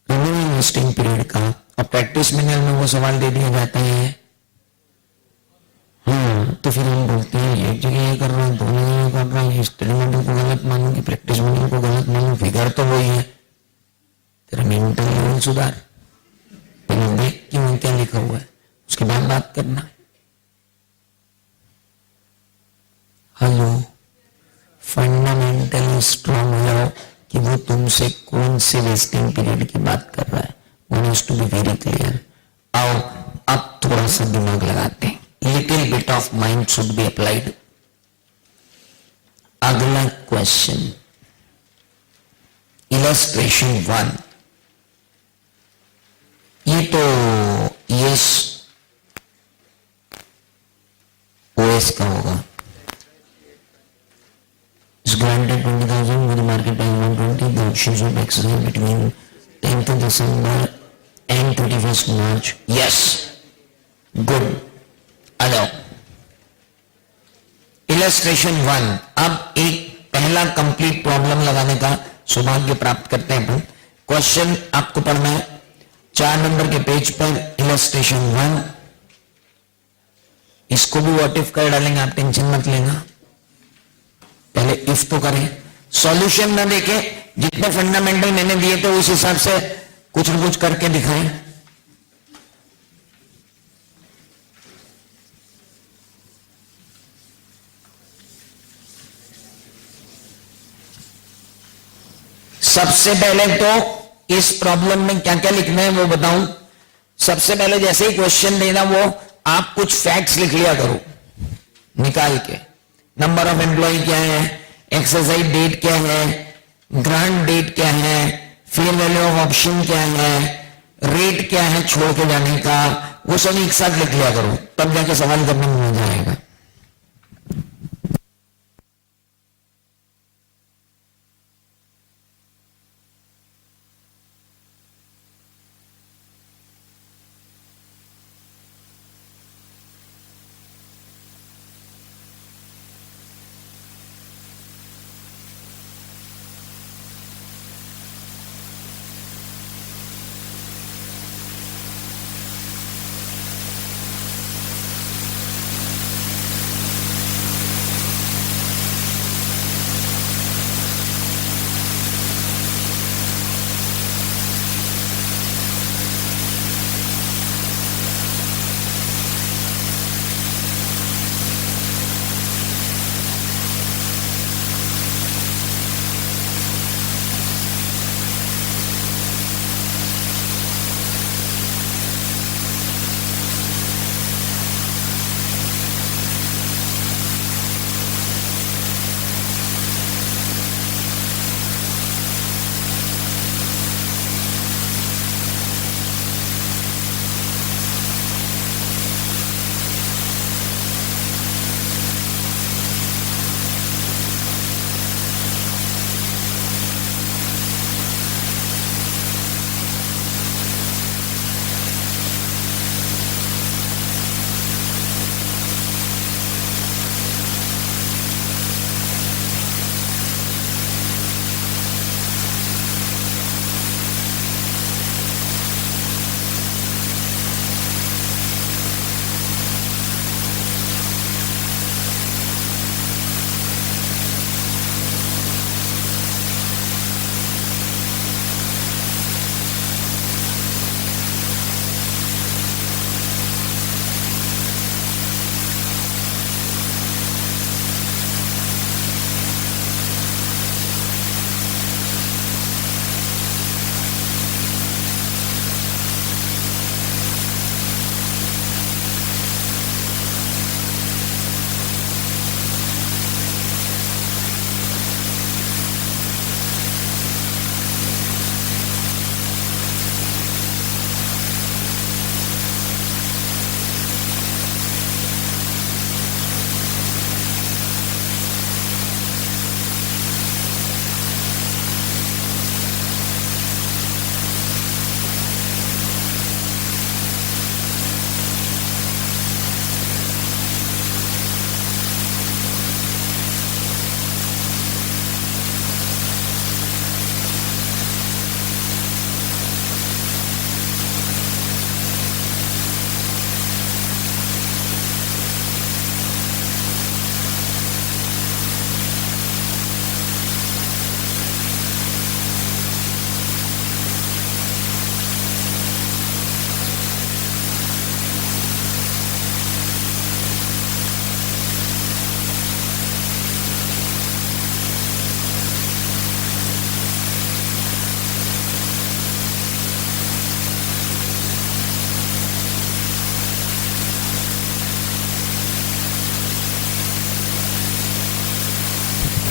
रिमेनिंग वेस्टिंग पीरियड का, और प्रैक्टिस मैनुअल में वो सवाल दे दिया जाता है। तो फिर हम बोलते हैं एक जगह ये कर रहा हूं, दोनों जगह कर रहा हूं, स्टडी मॉड्यूल को गलत मानूं कि प्रैक्टिस मॉड्यूल को गलत मानूं, फिगर तो वही है। तेरा मेंटल लेवल सुधार, पहले देख कि वहां क्या लिखा हुआ है, उसके बाद बात करना। हेलो, फंडामेंटल स्ट्रॉन्ग हो जाओ कि वो तुमसे कौन से वेस्टिंग पीरियड की बात कर रहा है। One has to be very clear. आओ अब थोड़ा सा दिमाग लगाते हैं, little bit of mind should be applied. अगला क्वेश्चन, इलस्ट्रेशन 1। ये तो यस ओएस का होगा। is granted 20,000 with the market price 120. The options of exercise between 10th of December and 31st March. Yes, good. आ जाओ, इलस्ट्रेशन 1। अब एक पहला complete problem लगाने का सौभाग्य प्राप्त करते हैं अपन। क्वेश्चन आपको पढ़ना है 4 नंबर के पेज पर, इलस्ट्रेशन 1। इसको भी व्हाट इफ कर डालेंगे, आप टेंशन मत लेना, पहले इफ तो करें। सॉल्यूशन ना देके जितने फंडामेंटल मैंने दिए थे उस हिसाब से कुछ न कुछ करके दिखाएं। सबसे पहले तो इस प्रॉब्लम में क्या क्या लिखना है वो बताऊं। सबसे पहले जैसे ही क्वेश्चन देना वो आप कुछ फैक्ट्स लिख लिया करो निकाल के। नंबर ऑफ एम्प्लॉय क्या है, एक्सरसाइज डेट क्या है, ग्रांट डेट क्या है, फेयर वैल्यू ऑफ ऑप्शन क्या है, रेट क्या है छोड़ के जाने का, वो सब एक साथ लिख लिया करो, तब जाके सवाल करने में मजा आएगा।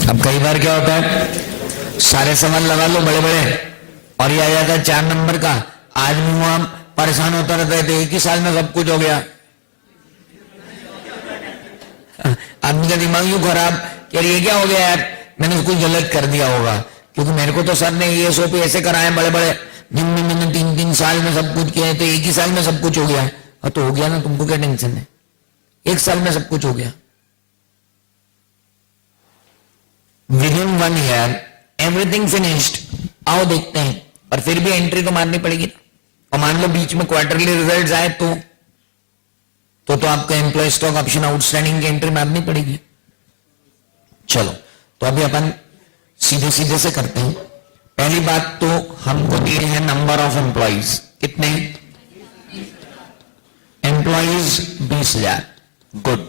अब कई बार क्या होता है, सारे सवाल लगा लो बड़े बड़े और ये आ जाता है 4 नंबर का। आदमी वहां परेशान होता रहता है, तो एक ही साल में सब कुछ हो गया। आदमी का दिमाग यूं खराब कि यार ये क्या हो गया यार, मैंने कुछ गलत कर दिया होगा, क्योंकि मेरे को तो सर ने ये SOP ऐसे कराए बड़े बड़े, जिनमें मैंने 3-3 साल में सब कुछ किया है, तो एक ही साल में सब कुछ हो गया। और तो हो गया ना, तुमको क्या टेंशन है, एक साल में सब कुछ हो गया। Within 1 year everything finished. आओ देखते हैं, और फिर भी एंट्री तो मारनी पड़ेगी ना। और मान लो बीच में क्वार्टरली रिजल्ट्स आए तो आपको एम्प्लॉय स्टॉक ऑप्शन आउटस्टैंडिंग की एंट्री मारनी पड़ेगी। चलो, तो अभी अपन सीधे सीधे से करते हैं। पहली बात तो हमको दिए हैं नंबर ऑफ एम्प्लॉइज, कितने एम्प्लॉइज 20,000। गुड।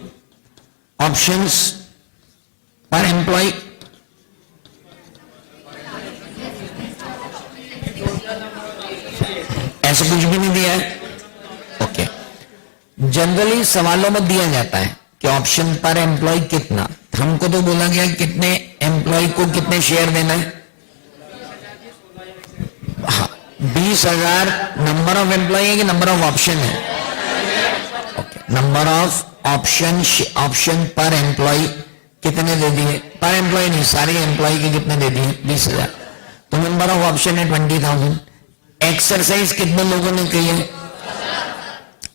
ऑप्शंस पर एम्प्लॉय ऐसा कुछ भी नहीं दिया है। ओके, जनरली सवालों में दिया जाता है कि ऑप्शन पर एम्प्लॉय कितना। हमको तो बोला गया कितने एम्प्लॉय को कितने शेयर देना है। हाँ, 20,000 नंबर ऑफ एम्प्लॉय है कि नंबर ऑफ ऑप्शन है? ओके, नंबर ऑफ ऑप्शन पर एम्प्लॉय कितने दे दिए? पर एम्प्लॉय नहीं, सारे एम्प्लॉय के कितने दे दिए? 20,000। तो नंबर ऑफ ऑप्शन है 20,000। एक्सरसाइज कितने लोगों ने की है?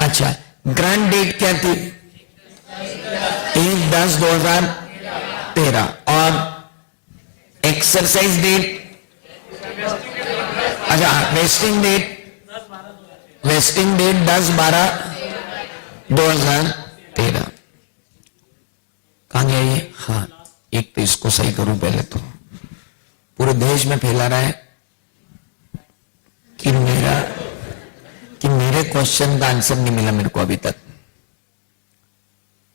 अच्छा, ग्रांट डेट क्या थी? 1/10/2013। और एक्सरसाइज डेट, अच्छा वेस्टिंग डेट 10/12/2013। कहां गया ये? हाँ, एक तो इसको सही करूं पहले। तो पूरे देश में फैला रहा है कि मेरे क्वेश्चन का आंसर नहीं मिला मेरे को अभी तक,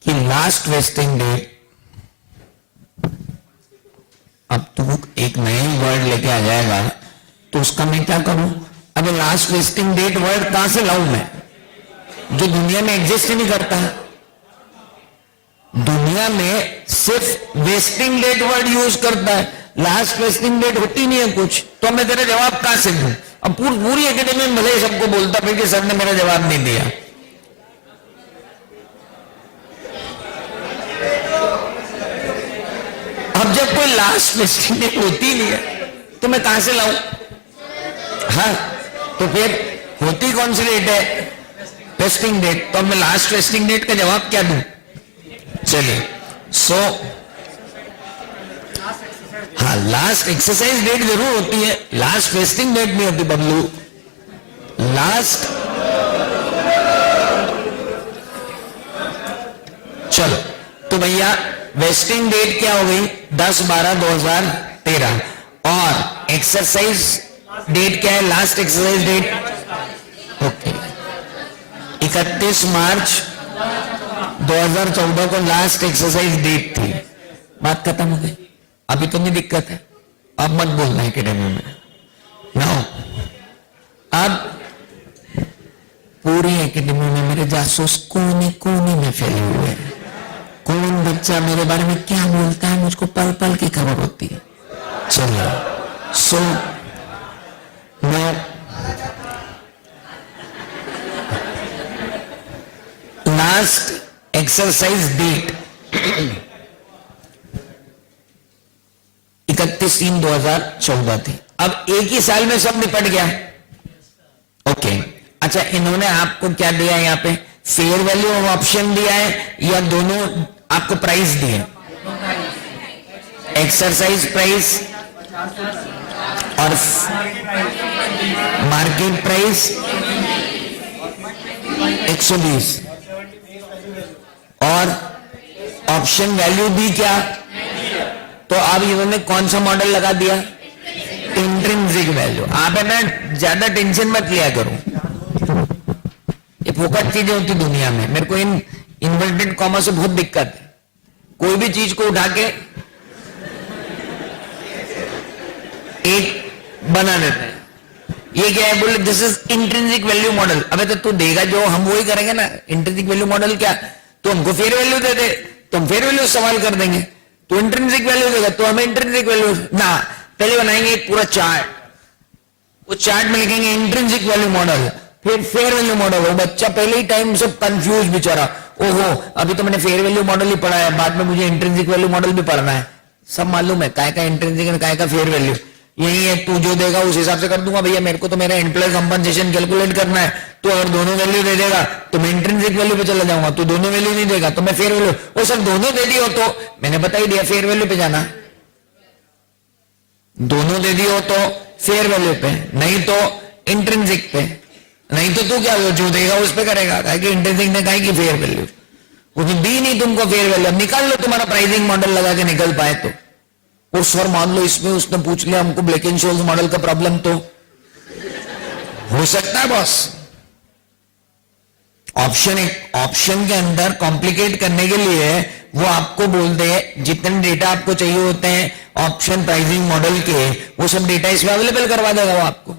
कि लास्ट वेस्टिंग डेट। अब तू एक नया वर्ड लेके आ जाएगा तो उसका मैं क्या करूं? अब लास्ट वेस्टिंग डेट वर्ड कहां से लाऊं मैं, जो दुनिया में एग्जिस्ट ही नहीं करता है। दुनिया में सिर्फ वेस्टिंग डेट वर्ड यूज करता है, लास्ट वेस्टिंग डेट होती नहीं है कुछ। तो मैं तेरा जवाब कहां से दूं? अब पूरी एकेडमी में भले सबको बोलता फिर कि सर ने मेरा जवाब नहीं दिया। अब जब कोई लास्ट वेस्टिंग डेट होती नहीं है तो मैं कहां से लाऊं? हाँ, तो फिर होती कौन सी डेट है? Vesting date. तो अब मैं लास्ट वेस्टिंग डेट का जवाब क्या दूं? चलिए, हाँ, लास्ट एक्सरसाइज डेट जरूर होती है, लास्ट वेस्टिंग डेट नहीं होती बबलू। लास्ट, चलो तो भैया वेस्टिंग डेट क्या हो गई? 10/12/2013। और एक्सरसाइज डेट क्या है? लास्ट एक्सरसाइज डेट, ओके, 31 मार्च 2014 को लास्ट एक्सरसाइज डेट थी। बात खत्म हो गई। अभी तो नहीं दिक्कत है, अब मत बोलना है एकेडमी में। नाउ अब पूरी एकेडमी में मेरे जासूस कोने कोने में फैले हुए हैं। कौन बच्चा मेरे बारे में क्या बोलता है मुझको पल पल की खबर होती है। चलिए, so now last exercise date 31/3/2014 थी। अब एक ही साल में सब निपट गया। ओके, अच्छा, इन्होंने आपको क्या दिया यहाँ पे? फेयर वैल्यू ऑफ ऑप्शन दिया है या दोनों आपको प्राइस दिए? एक्सरसाइज प्राइस और मार्केट प्राइस 120। और ऑप्शन वैल्यू दी क्या? तो अब इन्होंने कौन सा मॉडल लगा दिया? Intrinsic value. आप है ना ज्यादा टेंशन मत लिया करो, ये फोकट चीजें होती दुनिया में। मेरे को इन इन्वर्टेड कॉमा से बहुत दिक्कत है। कोई भी चीज को उठा के एक बना देते हैं। ये क्या है? बोले this is intrinsic value model. अबे तो तू देगा जो, हम वही करेंगे ना। इंट्रिंसिक वैल्यू मॉडल क्या? तो हमको फेयर वैल्यू दे दे, तो हम फेयर वैल्यू सवाल कर देंगे। तो इंट्रिंसिक वैल्यू देगा, तो हमें इंट्रिंसिक वैल्यू ना, पहले बनाएंगे एक पूरा चार्ट, उस चार्ट में लिखेंगे इंट्रिंसिक वैल्यू मॉडल, फिर फेयर वैल्यू मॉडल। वो बच्चा पहले ही टाइम से कंफ्यूज बेचारा, ओहो अभी तो मैंने फेयर वैल्यू मॉडल ही पढ़ा है, बाद में मुझे इंट्रिंसिक वैल्यू मॉडल भी पढ़ना है। सब मालूम है काय का इंट्रिंसिक और काय का फेयर वैल्यू, यही है, तू जो देगा उस हिसाब से कर दूंगा भैया, मेरे को तो मेरा एम्प्लॉय कंपनसेशन कैलकुलेट करना है, तो अगर दोनों वैल्यू दे देगा तो मैं इंट्रिंसिक वैल्यू पे चला जाऊंगा, तो दोनों वैल्यू नहीं देगा तो मैं फेयर वैल्यू, वो सब दोनों दे दियो तो मैंने बता ही दिया फेयर वैल्यू पे जाना, दोनों दे दियो तो फेयर वैल्यू पे, नहीं तो इंट्रिंसिक पे, नहीं तो तू क्या जो देगा उस पे करेगा, कहे कि इंट्रिंसिक ने कहा कि फेयर वैल्यू, उसने दी नहीं तुमको फेयर वैल्यू, निकाल लो तुम्हारा प्राइसिंग मॉडल लगा के निकल पाए तो। और सर मान लो इसमें उसने पूछ लिया हमको ब्लैक एंड शोल्स मॉडल का प्रॉब्लम, तो हो सकता है बॉस। ऑप्शन के अंदर कॉम्प्लिकेट करने के लिए वो आपको बोलते हैं जितने डेटा आपको चाहिए होते हैं ऑप्शन प्राइसिंग मॉडल के, वो सब डेटा इसमें अवेलेबल करवा देगा वो आपको,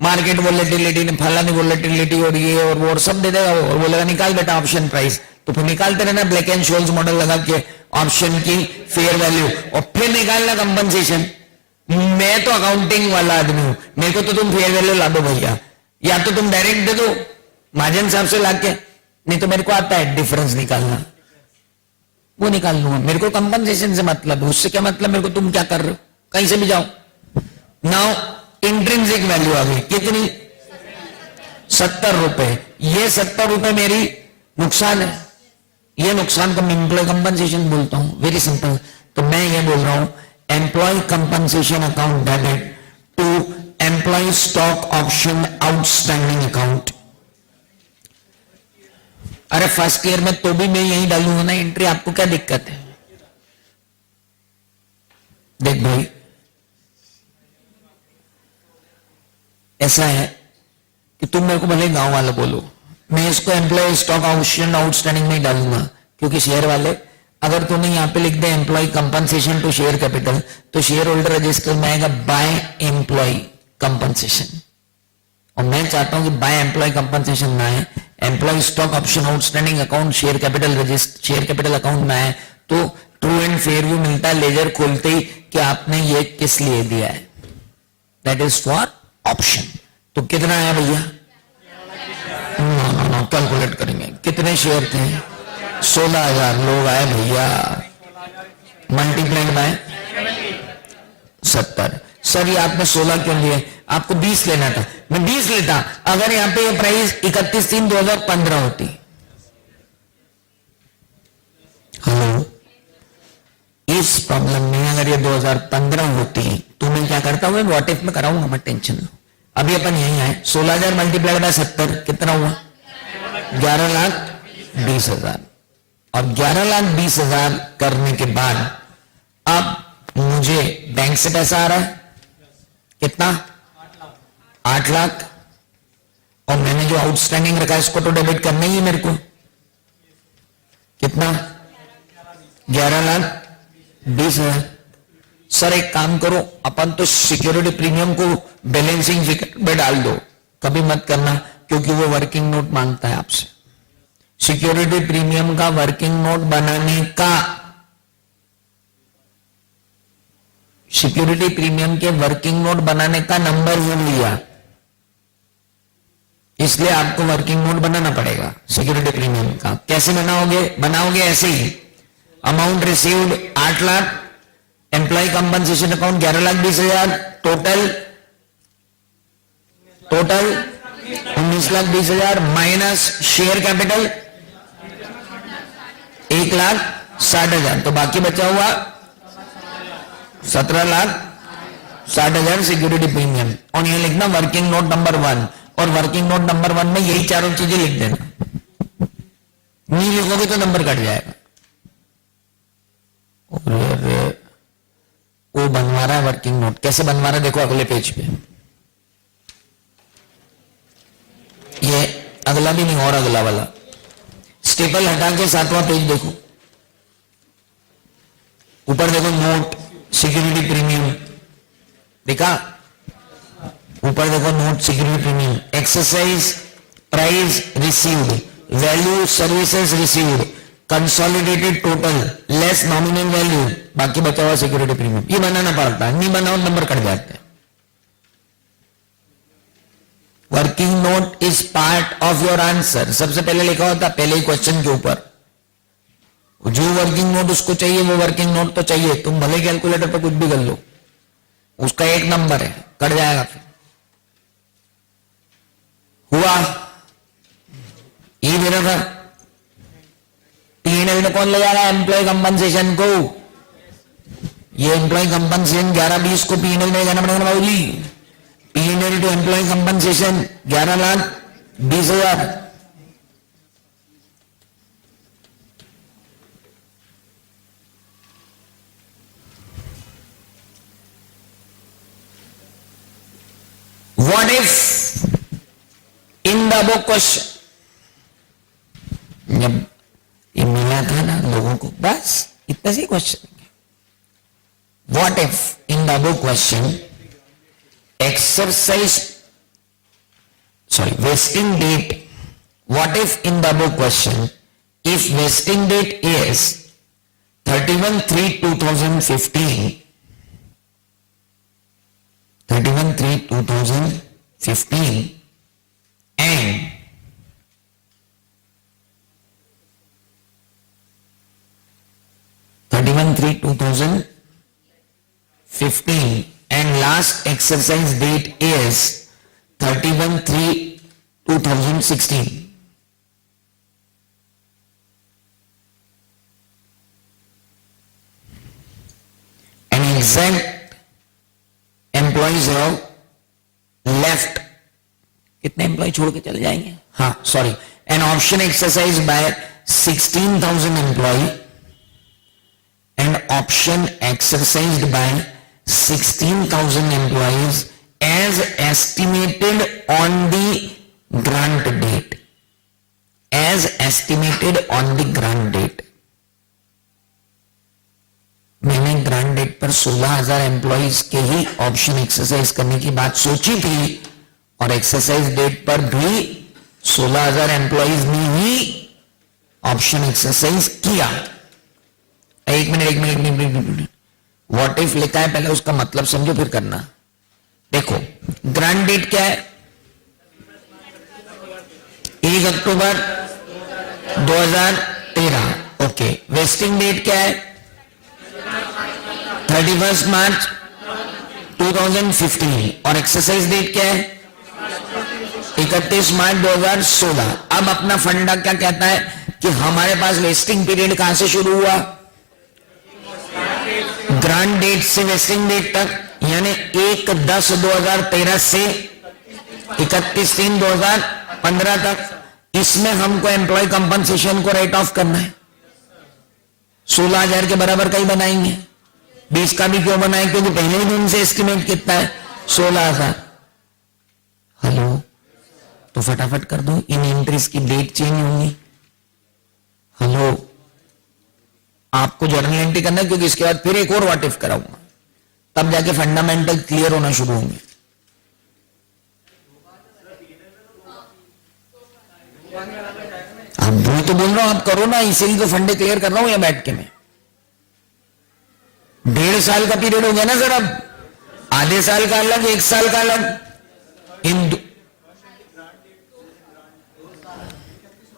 मार्केट वोलेटिलिटी ने फलानी वोलेटिलिटी और ये और वो और सब दे देगा वो, और बोलेगा निकाल बेटा ऑप्शन प्राइस, तो फिर निकालते रहना ब्लैक एंड शोल्स मॉडल लगा के ऑप्शन की फेयर वैल्यू, और फिर निकालना कंपनसेशन। मैं तो अकाउंटिंग वाला आदमी हूं, मेरे को तो तुम फेयर वैल्यू ला दो भैया, या तो तुम डायरेक्ट दे दो महाजन साहब से लाके, नहीं तो मेरे को आता है डिफरेंस निकालना, वो निकाल लूंगा, मेरे को कंपनसेशन से मतलब है, उससे क्या मतलब मेरे को तुम क्या कर रहे हो, कहीं से भी जाओ। नाउ इंट्रिंसिक वैल्यू आ गई कितनी, 70 रुपए, ये 70 रुपए मेरी नुकसान है, ये नुकसान को मैं एम्प्लॉय कंपनसेशन बोलता हूं, वेरी सिंपल। तो मैं ये बोल रहा हूं employee compensation account debit to employee stock option outstanding account. अरे फर्स्ट ईयर में तो भी मैं यही डालूंगा ना एंट्री, आपको क्या दिक्कत है। देख भाई ऐसा है कि तुम मेरे को भले गांव वाला बोलो, मैं इसको एम्प्लॉय स्टॉक ऑप्शन आउटस्टैंडिंग में डालूंगा, क्योंकि शेयर वाले अगर तूने यहां पे लिख दे employ compensation to share capital, तो शेयर होल्डर रजिस्टर में आएगा बाय एम्प्लॉय कंपनसेशन, और मैं चाहता हूं कि बाय एम्प्लॉय कंपनसेशन ना आए, employee stock option outstanding account share capital account में आए, तो ट्रू एंड फेयर व्यू मिलता है लेजर खोलते ही कि आपने ये किस लिए दिया है, दैट इज फॉर ऑप्शन। तो कितना आया भैया, कैलकुलेट करेंगे कितने शेयर थे, 16,000 लोग आए भैया, मल्टीप्लाइड बाय 70। सर ये आपने 16 क्यों लिए, आपको 20 लेना था, मैं 20 लेता अगर यहाँ पे ये प्राइस 31/3/2015 होती। हेलो, इस प्रॉब्लम में अगर ये 2015 होती तो मैं क्या करता हूँ, व्हाट इफ में कराऊंगा, मत टेंशन लो। अभी अपन यही आए, 16,000 मल्टीप्लाइड बाय 70 कितना हुआ, 11,20,000, और 11,20,000 करने के बाद अब मुझे बैंक से पैसा आ रहा है कितना, 8 लाख, और मैंने जो आउटस्टैंडिंग रखा है इसको तो डेबिट करना ही है मेरे को, कितना, 11,20,000। सर एक काम करो, अपन तो सिक्योरिटी प्रीमियम को बैलेंसिंग फिगर में डाल दो, कभी मत करना क्योंकि वो वर्किंग नोट मांगता है आपसे। सिक्योरिटी प्रीमियम का वर्किंग नोट बनाने का, सिक्योरिटी प्रीमियम के वर्किंग नोट बनाने का नंबर वो लिया, इसलिए आपको वर्किंग नोट बनाना पड़ेगा सिक्योरिटी प्रीमियम का। कैसे बनाओगे ऐसे ही, amount received 8 lakh, employ compensation account 11,20,000, total 19,20,000 minus share capital 1,60,000, तो बाकी बचा हुआ 17,60,000 सिक्योरिटी प्रीमियम। और यह लिखना वर्किंग नोट नंबर 1, और वर्किंग नोट नंबर 1 में यही चारों चीजें लिख देना, नहीं लिखोगे तो नंबर कट जाएगा। और वो बनवा रहा है वर्किंग नोट, कैसे बनवा रहा है देखो अगले पेज पे, ये अगला भी नहीं और अगला वाला, स्टेपल हटा के 7वां पेज देखो, ऊपर देखो नोट सिक्योरिटी प्रीमियम, देखा ऊपर देखो note security premium, exercise price received, value services received, consolidated total less nominal value, बाकी बचा हुआ सिक्योरिटी प्रीमियम, ये बनाना पड़ता है, नहीं बनाओ नंबर कट जाते हैं। Working note is part of your answer, सबसे पहले लिखा होता पहले ही क्वेश्चन के ऊपर, जो वर्किंग नोट उसको चाहिए वो वर्किंग नोट तो चाहिए, तुम भले कैलकुलेटर पर कुछ भी कर लो, उसका एक नंबर है, कट जाएगा फिर। हुआ ये मेरा था। P&L में कौन ले जा रहा है एम्प्लॉय कंपनसेशन को, ये एम्प्लॉय कंपनसेशन 11-20 को P&L में जाना पड़ेगा बाबूजी। P&L to employee compensation 11,20,000। What if in the above question, जब ये मिला था ना लोगों को, बस इतना सी question. What if in the above question vesting date, what if in the above question if vesting date is 31/3/2015, 31/3/2015 and and last exercise date is 31/3/2016. And exact employees have left, कितने एम्प्लॉय छोड़ के चले जाएंगे, हाँ sorry, an option exercised by 16,000 employee and option exercised by 16,000 employees as estimated on the grant date, as estimated on the grant date। मैंने grant date पर 16,000 employees के ही option exercise करने की बात सोची थी और एक्सरसाइज डेट पर भी 16,000 एम्प्लॉइज ने ही ऑप्शन एक्सरसाइज किया। एक मिनट, व्हाट इफ लिखा है पहले उसका मतलब समझो फिर करना। देखो ग्रांट डेट क्या है, 1 अक्टूबर 2013, ओके। वेस्टिंग डेट क्या है, 31 मार्च 2015 और एक्सरसाइज डेट क्या है, 31 मार्च 2016। अब अपना फंडा क्या कहता है कि हमारे पास वेस्टिंग पीरियड कहां से शुरू हुआ, ग्रांट डेट से वेस्टिंग डेट तक, यानी 1/10/2013 से 31/3/2015 तक। इसमें हमको एम्प्लॉय कंपनसेशन को राइट ऑफ करना है, 16,000 के बराबर का ही बनाएंगे, 20 का भी क्यों बनाए, क्योंकि पहले ही दिन से एस्टिमेट कितना है 16,000। हेलो, तो फटाफट कर दो, इन एंट्रीज की डेट चेंज होंगी। हेलो, आपको जर्नल एंट्री करना है क्योंकि इसके बाद फिर एक और व्हाट इफ कराऊंगा, तब जाके फंडामेंटल क्लियर होना शुरू होंगे। आप वही तो बोल रहा हूं, आप करो ना, इसीलिए तो फंडे क्लियर कर रहा हूं या बैठ के मैं। 1.5 साल का पीरियड हो गया ना सर, अब आधे साल का अलग, 1 साल का अलग, इन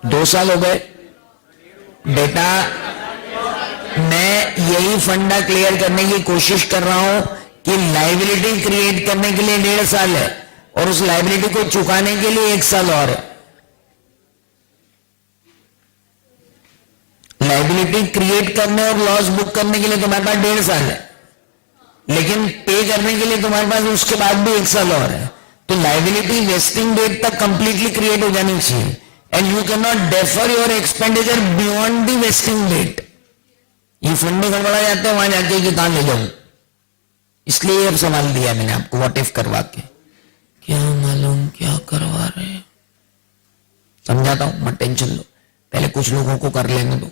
2 साल हो गए। बेटा मैं यही फंडा क्लियर करने की कोशिश कर रहा हूं कि लायबिलिटी क्रिएट करने के लिए 1.5 साल है और उस लायबिलिटी को चुकाने के लिए 1 साल और है। लायबिलिटी क्रिएट करने और लॉस बुक करने के लिए तुम्हारे पास 1.5 साल है, लेकिन पे करने के लिए तुम्हारे पास उसके बाद भी 1 साल और है। तो लायबिलिटी वेस्टिंग डेट तक कंप्लीटली क्रिएट हो जानी चाहिए and you can not defer your expenditure beyond the vesting date. ये फंड में गड़बड़ा जाते हैं वहां जाके कि कहां ले जाऊं, इसलिए अब सवाल दिया मैंने आपको व्हाट इफ करवा के। क्या मालूम क्या करवा रहे हैं, समझाता हूं, मत टेंशन लो, पहले कुछ लोगों को कर लेने दो।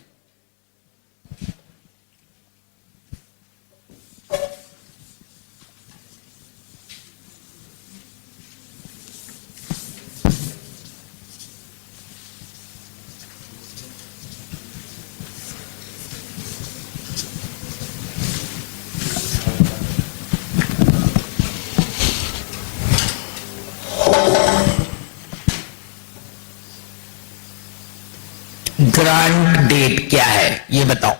ग्रांट डेट क्या है ये बताओ।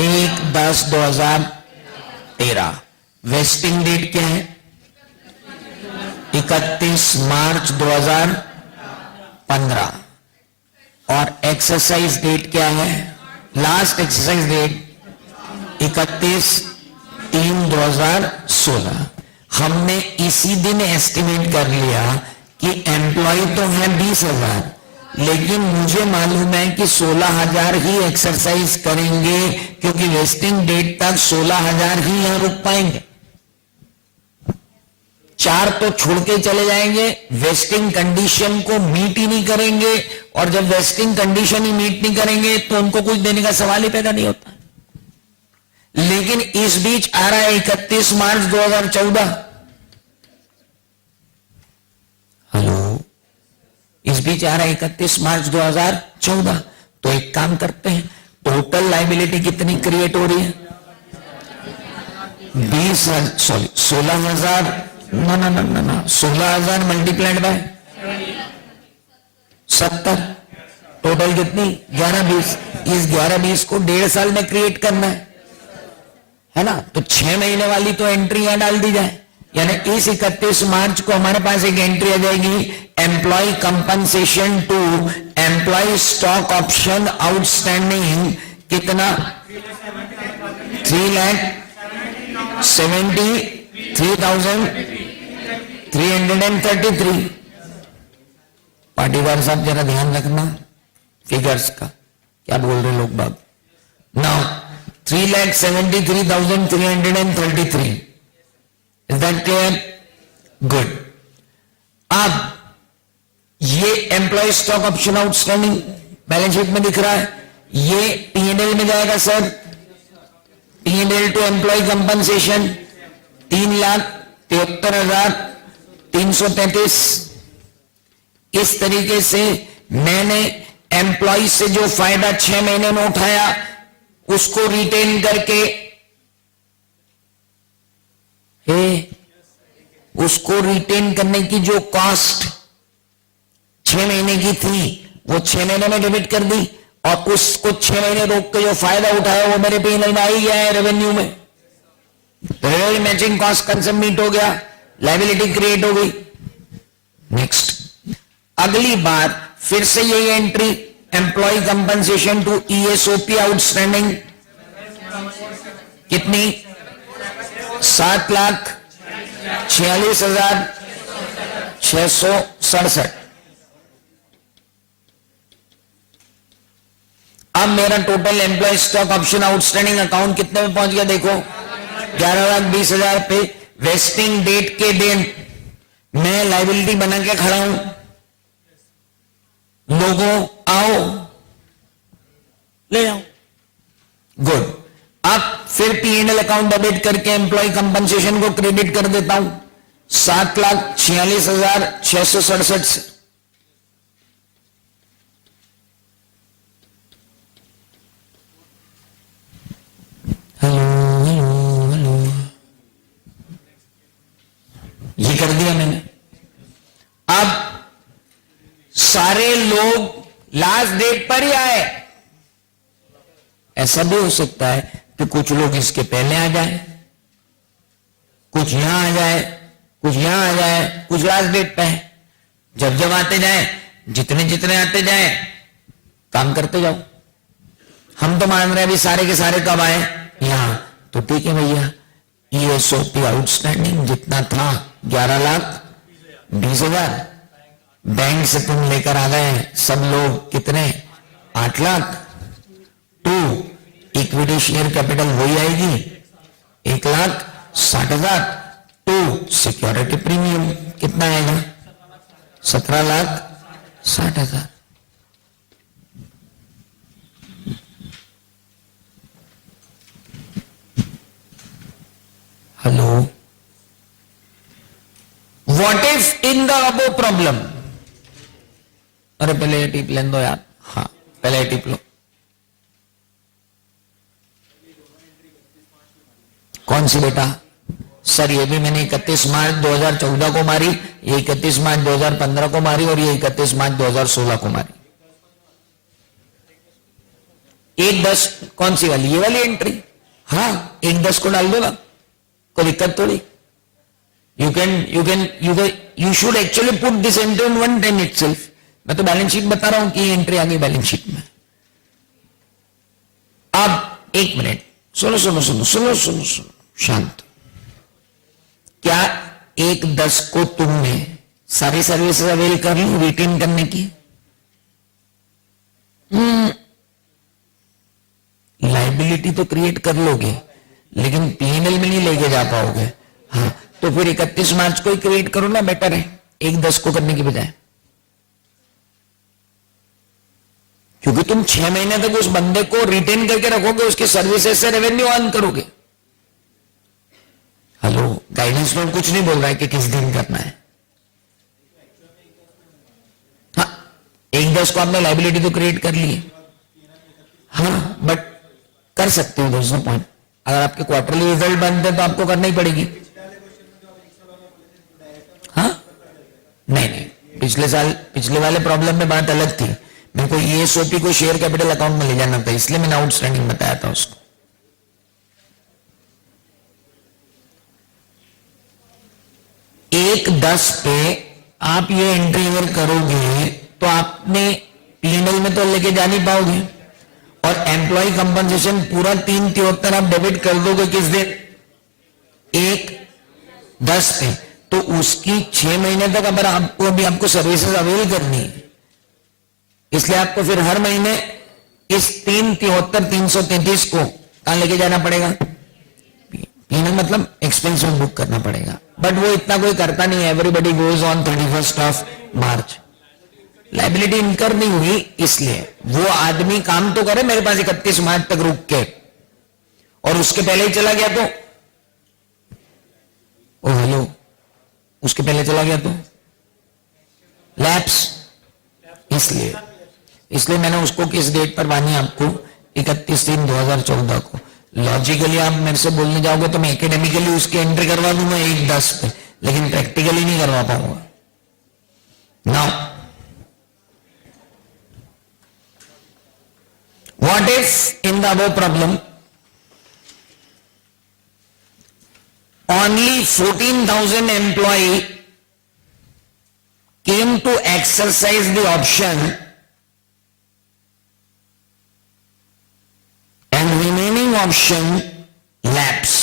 1/10/2013। वेस्टिंग डेट क्या है? 31 मार्च 2015। और एक्सरसाइज डेट क्या है? Last exercise date 31/3/2016। हमने इसी दिन एस्टिमेट कर लिया कि एम्प्लॉय तो है 20,000, लेकिन मुझे मालूम है कि 16,000 ही एक्सरसाइज करेंगे, क्योंकि वेस्टिंग डेट तक 16,000 ही यहां रुक पाएंगे। 4 तो छोड़ के चले जाएंगे, वेस्टिंग कंडीशन को मीट ही नहीं करेंगे, और जब वेस्टिंग कंडीशन ही मीट नहीं करेंगे तो उनको कुछ देने का सवाल ही पैदा नहीं होता। लेकिन इस बीच आ रहा है 31 मार्च 2014। हेलो, इस बीच आ रहा है 31 मार्च 2014। तो एक काम करते हैं, टोटल लाइबिलिटी कितनी क्रिएट हो रही है? 16,000 ना 16,000 मल्टीप्लाइड बाय 70। टोटल कितनी? 11-20। इस 11-20 को 1.5 साल में क्रिएट करना है ना? तो 6 महीने वाली तो एंट्री यहां डाल दी जाए। यानी इस 31 मार्च को हमारे पास एक एंट्री आ जाएगी, employee compensation to employee stock option outstanding कितना? 3,73,333। पाटीदार साहब जरा ध्यान रखना फिगर्स का, क्या बोल रहे लोग बाग। Now 3,73,333। Is that clear? Good. अब ये employ stock option outstanding balance sheet में दिख रहा है, ये P&L में जाएगा sir. P&L to employee compensation 3,73,333। इस तरीके से मैंने एम्प्लॉय से जो फायदा 6 महीने में उठाया उसको रिटेन करके उसको रिटेन करने की जो कॉस्ट 6 महीने की थी वो 6 महीने में डेबिट कर दी, और उसको 6 महीने रोक के जो फायदा उठाया वो मेरे P&L में आ ही गया है, रेवेन्यू में। तो मैचिंग कॉस्ट कंसेप्ट मीट हो गया, लायबिलिटी क्रिएट हो गई। नेक्स्ट, अगली बार फिर से यही entry, employee compensation to ESOP outstanding कितनी? 7,46,667। अब मेरा total employee stock option outstanding account कितने में पहुंच गया? देखो 11,20,000 पे। वेस्टिंग डेट के दिन मैं लायबिलिटी बना के खड़ा हूं, लोगों आओ ले आओ। गुड। अब फिर P&L अकाउंट डेबिट करके एम्प्लॉय कंपनसेशन को क्रेडिट कर देता हूं 7,46,667 से। हेलो हेलो हेलो, ये कर दिया मैंने। अब सारे लोग लास्ट डेट पर ही आए। ऐसा भी हो सकता है कि कुछ लोग इसके पहले आ जाए, कुछ यहां आ जाए, कुछ यहां आ जाए, कुछ लास्ट डेट पे है। जब जब आते जाए, जितने जितने आते जाए, काम करते जाओ। हम तो मान रहे हैं अभी सारे के सारे कब आए? यहां। तो ठीक है भैया, ESOP आउटस्टैंडिंग जितना था 11,20,000, बैंक से तुम लेकर आ गए सब लोग कितने? 8 lakh. To equity share capital वही आएगी 1,60,000। टू सिक्योरिटी प्रीमियम कितना आएगा? 17,60,000। Hello, what if in the above problem? अरे पहले ये टिप लें दो यार। हाँ, पहले ये टिप लो। कौन सी बेटा? सर ये भी मैंने 31 मार्च 2014 को मारी, ये 31 मार्च 2015 को मारी, और ये 31 मार्च 2016 को मारी। 1:10 कौन सी वाली, ये वाली एंट्री, हाँ 1:10 को डाल दो ना, कोई दिक्कत थोड़ी। You should actually put this entry on 1:10 itself. मैं तो बैलेंस शीट बता रहा हूं कि ये एंट्री आ गई बैलेंस शीट में। अब एक मिनट, सुनो सुनो सुनो सुनो सुनो सुनो, शांत। क्या 1:10 को तुमने सारी सर्विसेज अवेल कर ली रिटेन करने की? लाइबिलिटी तो क्रिएट कर लोगे, लेकिन पीएनएल में नहीं लेके जा पाओगे। हाँ, तो फिर 31 मार्च को ही क्रिएट करो ना, बेटर है 1:10 को करने की बजाय। क्योंकि तुम 6 महीने तक उस बंदे को रिटेन करके रखोगे, उसकी सर्विसेज से रेवेन्यू अर्न करोगे। हेलो, गाइडेंस नोट कुछ नहीं बोल रहा है कि किस दिन करना है। हाँ, 1:10 को आपने लाइबिलिटी तो क्रिएट कर ली है, हाँ, बट कर सकते हो, दोस्तों पॉइंट। अगर आपके क्वार्टरली रिजल्ट बनते हैं तो आपको करना ही पड़ेगी। हाँ, नहीं नहीं, पिछले वाले प्रॉब्लम में बात अलग थी। मेरे को ESOP को शेयर कैपिटल अकाउंट में ले जाना था, इसलिए मैंने आउटस्टैंडिंग बताया था उसको। 1:10 पे आप ये एंट्री अगर करोगे तो आपने पीएनएल में तो लेके जा नहीं पाओगे, और एम्प्लॉय कंपनसेशन पूरा 373 आप डेबिट कर दोगे किस दिन, 1:10 पे। तो उसकी 6 महीने तक अगर आपको अभी आपको सर्विसेज अवेल करनी है, इसलिए आपको फिर हर महीने इस 373 को कहां लेके जाना पड़ेगा, पीएनएल मतलब एक्सपेंस में बुक करना पड़ेगा। बट वो इतना कोई करता नहीं है, everybody goes on 31 March. Liability इनकर नहीं हुई, इसलिए वो आदमी काम तो करे मेरे पास 31 मार्च तक रुक के, और उसके पहले ही चला गया तो, ओ हेलो, उसके पहले चला गया तो लैप्स। इसलिए मैंने उसको किस डेट पर बांधी आपको, 31/3/2014 को। लॉजिकली आप मेरे से बोलने जाओगे तो मैं एकेडमिकली उसकी एंट्री करवा दूंगा 1:10 पे, लेकिन प्रैक्टिकली नहीं करवा पाऊंगा। Now what if in the above problem only 14,000 employee came to exercise the option and remaining option lapse?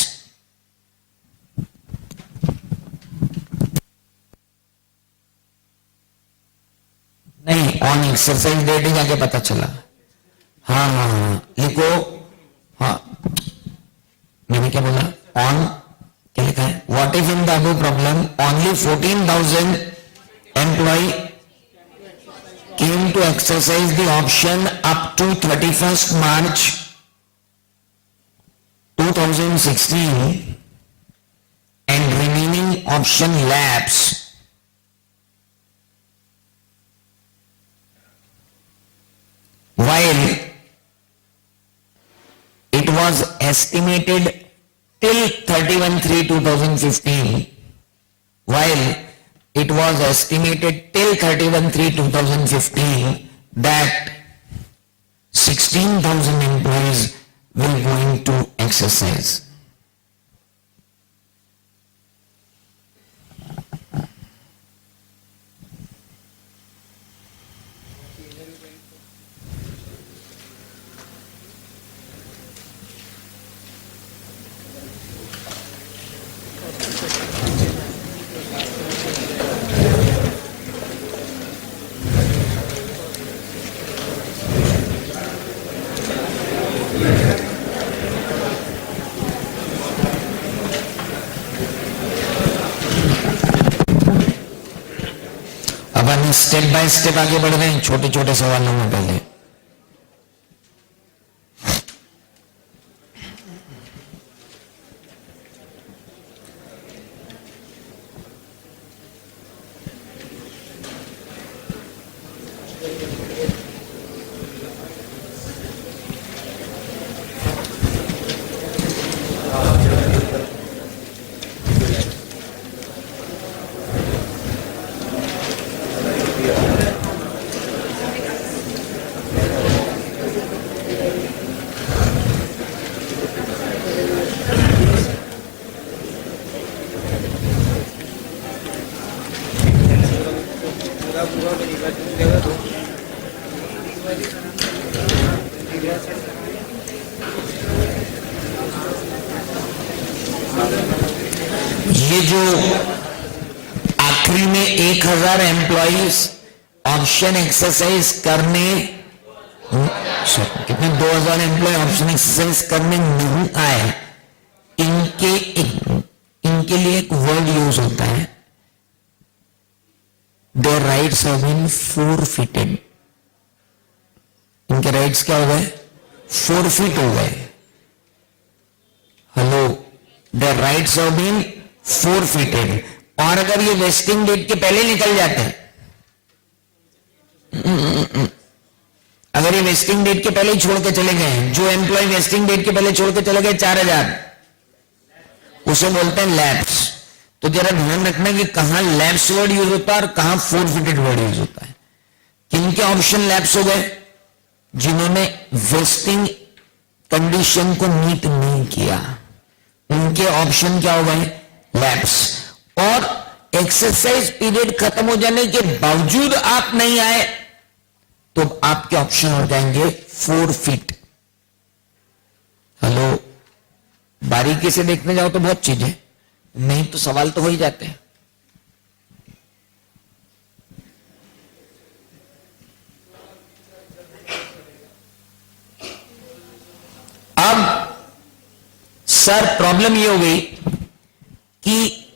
नहीं, ऑन एक्सरसाइज डेट ही जाके पता चला। हाँ हाँ हाँ, लिखो, हाँ मैंने क्या बोला, ऑन क्या लिखा है, what if in the above problem only 14,000 employee came to exercise the option up to 31 March 2016 and remaining option lapse. While it was estimated till 31/3/2015, while it was estimated till 31/3/2015 that 16,000 employees will going to exercise. Step by step आगे बढ़ रहे हैं, छोटे छोटे सवालों में पहले। ये जो आखिरी में 1000 एम्प्लॉइज ऑप्शन एक्सरसाइज करने, कितने 2000 एम्प्लॉय ऑप्शन एक्सरसाइज करने नहीं आए, इनके लिए एक वर्ड यूज होता है, their rights have been forfeited. इनके राइट्स क्या हो गए? फोरफिट हो गए। Hello, their rights have been forfeited. और अगर ये वेस्टिंग डेट के पहले निकल जाते हैं, अगर ये वेस्टिंग डेट के पहले ही छोड़ के चले गए, जो एम्प्लॉय वेस्टिंग डेट के पहले छोड़ के चले गए 4000, उसे बोलते हैं लैप्स। तो जरा ध्यान रखना कि कहां लैप्स वर्ड यूज होता है और कहां फोरफिटेड वर्ड यूज होता है। किनके ऑप्शन लैप्स हो गए? जिन्होंने वेस्टिंग कंडीशन को मीट नहीं किया, उनके ऑप्शन क्या हो गए? लैप्स। और एक्सरसाइज पीरियड खत्म हो जाने के बावजूद आप नहीं आए तो आपके ऑप्शन हो जाएंगे फोरफिट। हेलो, बारीकी से देखने जाओ तो बहुत चीजें, नहीं तो सवाल तो हो ही जाते हैं। अब सर प्रॉब्लम ये हो गई कि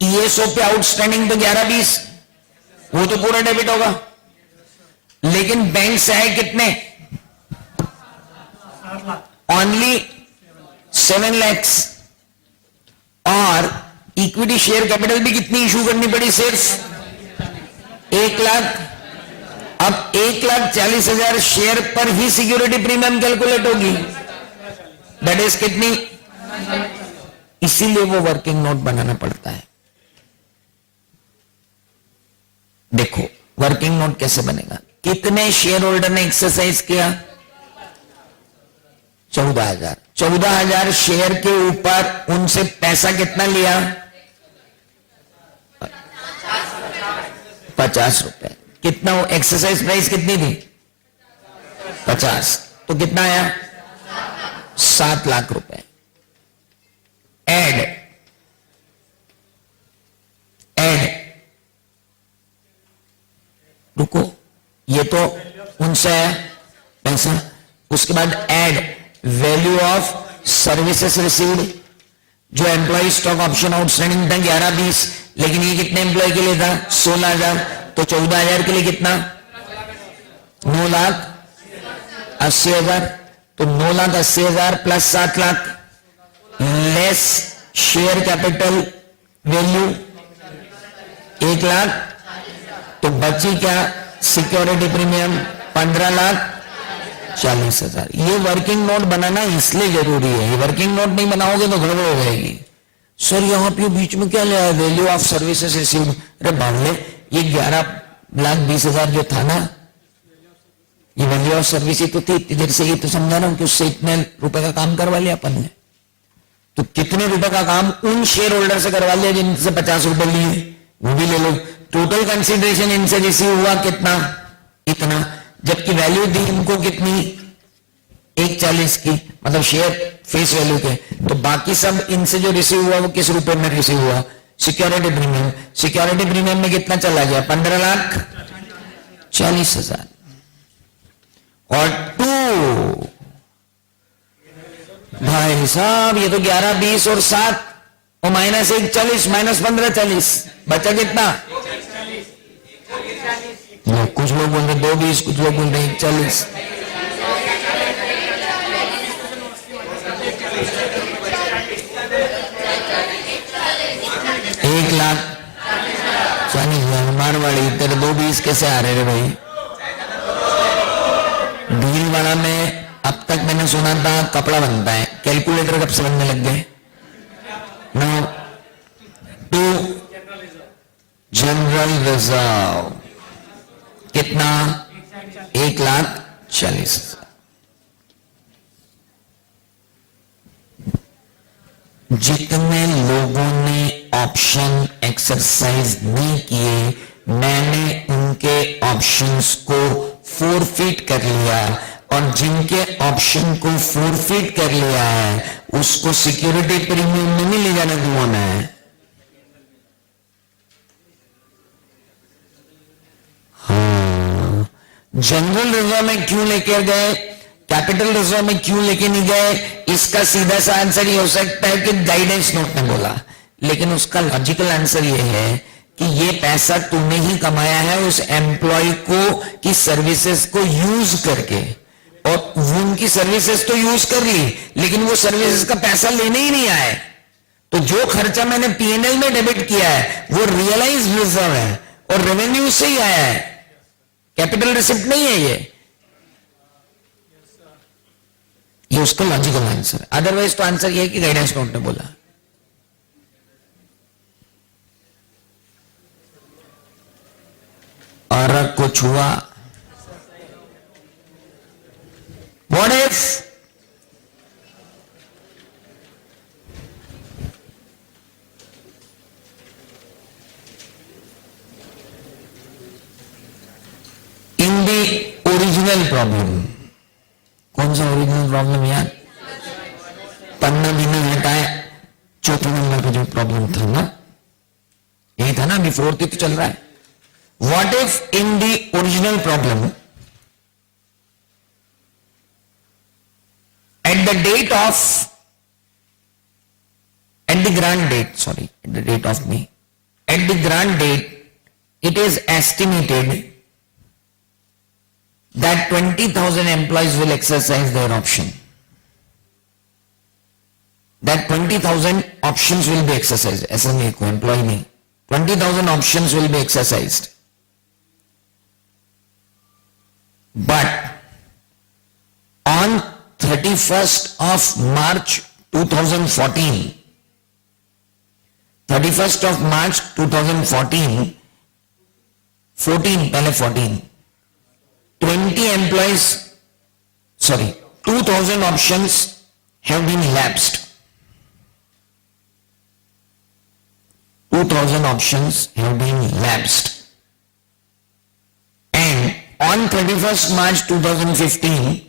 ईएसओ पे आउटस्टैंडिंग तो 11-20, वो तो पूरा डेबिट होगा, लेकिन बैंक से आए कितने? ओनली 7 लाख। और इक्विटी शेयर कैपिटल भी कितनी इशू करनी पड़ी? सिर्फ 1 लाख। अब 1,40,000 शेयर पर ही सिक्योरिटी प्रीमियम कैलकुलेट होगी, दैट इज कितनी? इसीलिए वो वर्किंग नोट बनाना पड़ता है। देखो वर्किंग नोट कैसे बनेगा। कितने शेयर होल्डर ने एक्सरसाइज किया? 14,000। 14,000 शेयर के ऊपर उनसे पैसा कितना लिया? 50 रुपए। कितना हो? एक्सरसाइज प्राइस कितनी थी? 50। तो कितना आया? 7 लाख रुपए। एड रुको, ये तो उनसे है पैसा। उसके बाद add value of services received. जो एम्प्लॉय स्टॉक ऑप्शन आउटस्टैंडिंग था 11-20, लेकिन ये कितने एम्प्लॉय के लिए था? 16,000। तो 14,000 के लिए कितना? 9,80,000। तो 9,80,000 plus 7 lakh less share capital value 1 lakh. तो बची क्या? Security premium 15,40,000। ये वर्किंग नोट बनाना इसलिए जरूरी है। ये वर्किंग नोट नहीं बनाओगे तो गड़बड़ हो जाएगी। सर यहाँ पे बीच में क्या लिया? Value of services received. अरे बावले, ये 11,20,000 जो था ना, ये वैल्यू ऑफ सर्विस ही तो थी। इधर से ये तो समझा रहा हूं कि उससे इतने रुपए का काम करवा लिया अपन ने। तो कितने रुपए का काम उन शेयर होल्डर से करवा लिया जिनसे 50 रुपए लिए, वो भी ले लो। टोटल कंसिडरेशन इनसे रिसीव हुआ कितना? इतना। जबकि वैल्यू दी इनको कितनी? 1,40 की, मतलब शेयर फेस वैल्यू के। तो बाकी सब इनसे जो रिसीव हुआ वो किस रुपए में रिसीव हुआ? Security premium. सिक्योरिटी प्रीमियम में कितना चला गया? 15,40,000। और 2 भाई साहब, ये तो 11-20 और 7 और माइनस 1,40 माइनस 15,40 बचा कितना? कुछ लोग बोल रहे 2,20, कुछ लोग बोल रहे 1,40। एक लाख 40,000 मारवाड़ी। तेरे 2,20 कैसे आ रहे रे भाई? भीलवाड़ा में अब तक मैंने सुना था कपड़ा बनता है, कैलकुलेटर कब से बनने लग गए? नाउ टू जनरल रिजर्व कितना? 1,40,000। जितने लोगों ने ऑप्शन एक्सरसाइज नहीं किए, मैंने उनके ऑप्शंस को फोरफिट कर लिया, और जिनके ऑप्शन को फोरफिट कर लिया है उसको सिक्योरिटी प्रीमियम में नहीं ले जाने दूंगा मैं, जनरल रिजर्व में क्यों लेकर गए, कैपिटल रिजर्व में क्यों लेके नहीं गए, इसका सीधा सा आंसर ये हो सकता है कि गाइडेंस नोट ने बोला, लेकिन उसका लॉजिकल आंसर ये है कि ये पैसा तूने ही कमाया है उस एम्प्लॉय को की सर्विसेज को यूज करके, और वो उनकी सर्विसेज तो यूज कर ली लेकिन वो सर्विसेज का पैसा लेने ही नहीं आए, तो जो खर्चा मैंने पीएनएल में डेबिट किया है वो रियलाइज रिजर्व है और रेवेन्यू से ही आया है, कैपिटल रिसिप्ट नहीं है ये उसका लॉजिकल आंसर। अदरवाइज तो आंसर ये है कि गाइडेंस नोट ने बोला। और कुछ हुआ, what if in the original problem, कौन सा ओरिजिनल प्रॉब्लम यार, पन्ना भी नहीं हटाए, चौथे नंबर का जो प्रॉब्लम था ना, यही था ना, अभी फोर्थ तो चल रहा है। What if in the original problem, at the grant date, it is estimated that 20,000 employees will exercise their option. That 20,000 options will be exercised. ऐसा नहीं कोई employee नहीं, 20,000 options will be exercised. But on 31st of March 2014, 31st of March 2014, 20 employees, 2,000 options have been lapsed. 2,000 options have been lapsed. And on 31st March 2015,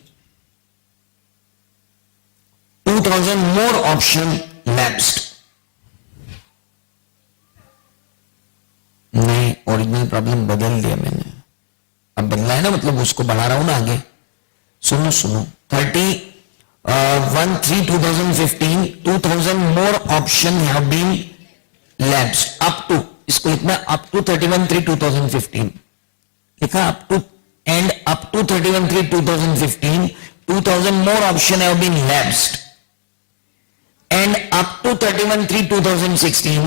2,000 more option lapsed. नहीं, original problem बदल दिया मैंने, अब बदला है ना, मतलब उसको बढ़ा रहा हूं ना आगे। सुनो 31/3/2015 2,000 more option have been lapsed up to, इसको लिखना up to 31/3/2015 लिखा, up to and up to 31/3/2015 2,000 more option have been lapsed, and up to 31/3/2016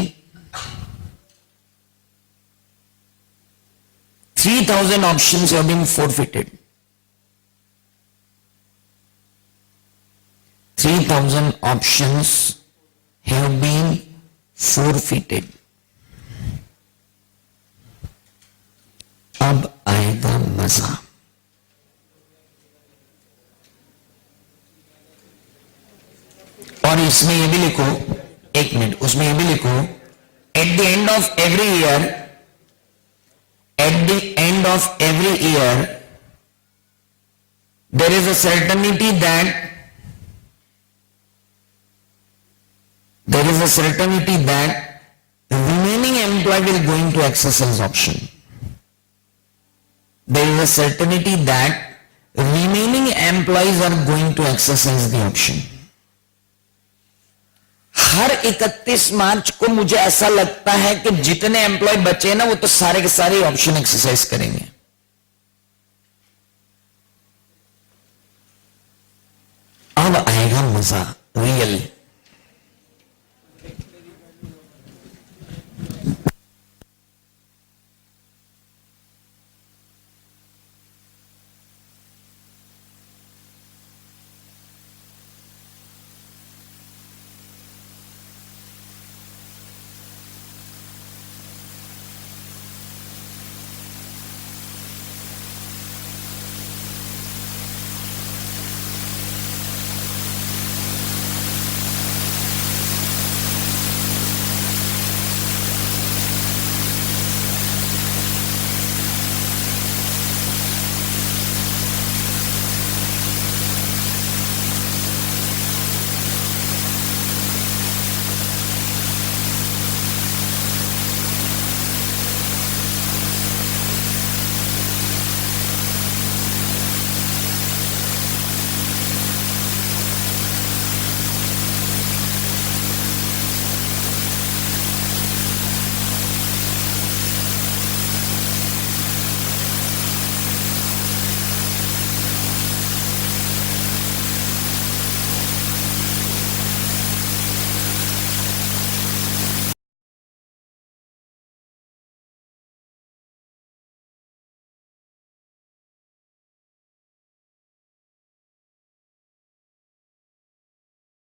3,000 options have been forfeited. 3,000 options have been forfeited. अब आएगा मजा। और इसमें ये भी लिखो, एक मिनट, उसमें ये भी लिखो, at the end of every year, at the end of every year, there is a certainty that remaining employee will going to exercise option. There is a certainty that remaining employees are going to exercise the option. हर 31 मार्च को मुझे ऐसा लगता है कि जितने employ बचे ना वो तो सारे के सारे ऑप्शन एक्सरसाइज करेंगे। अब आएगा मजा, रियल।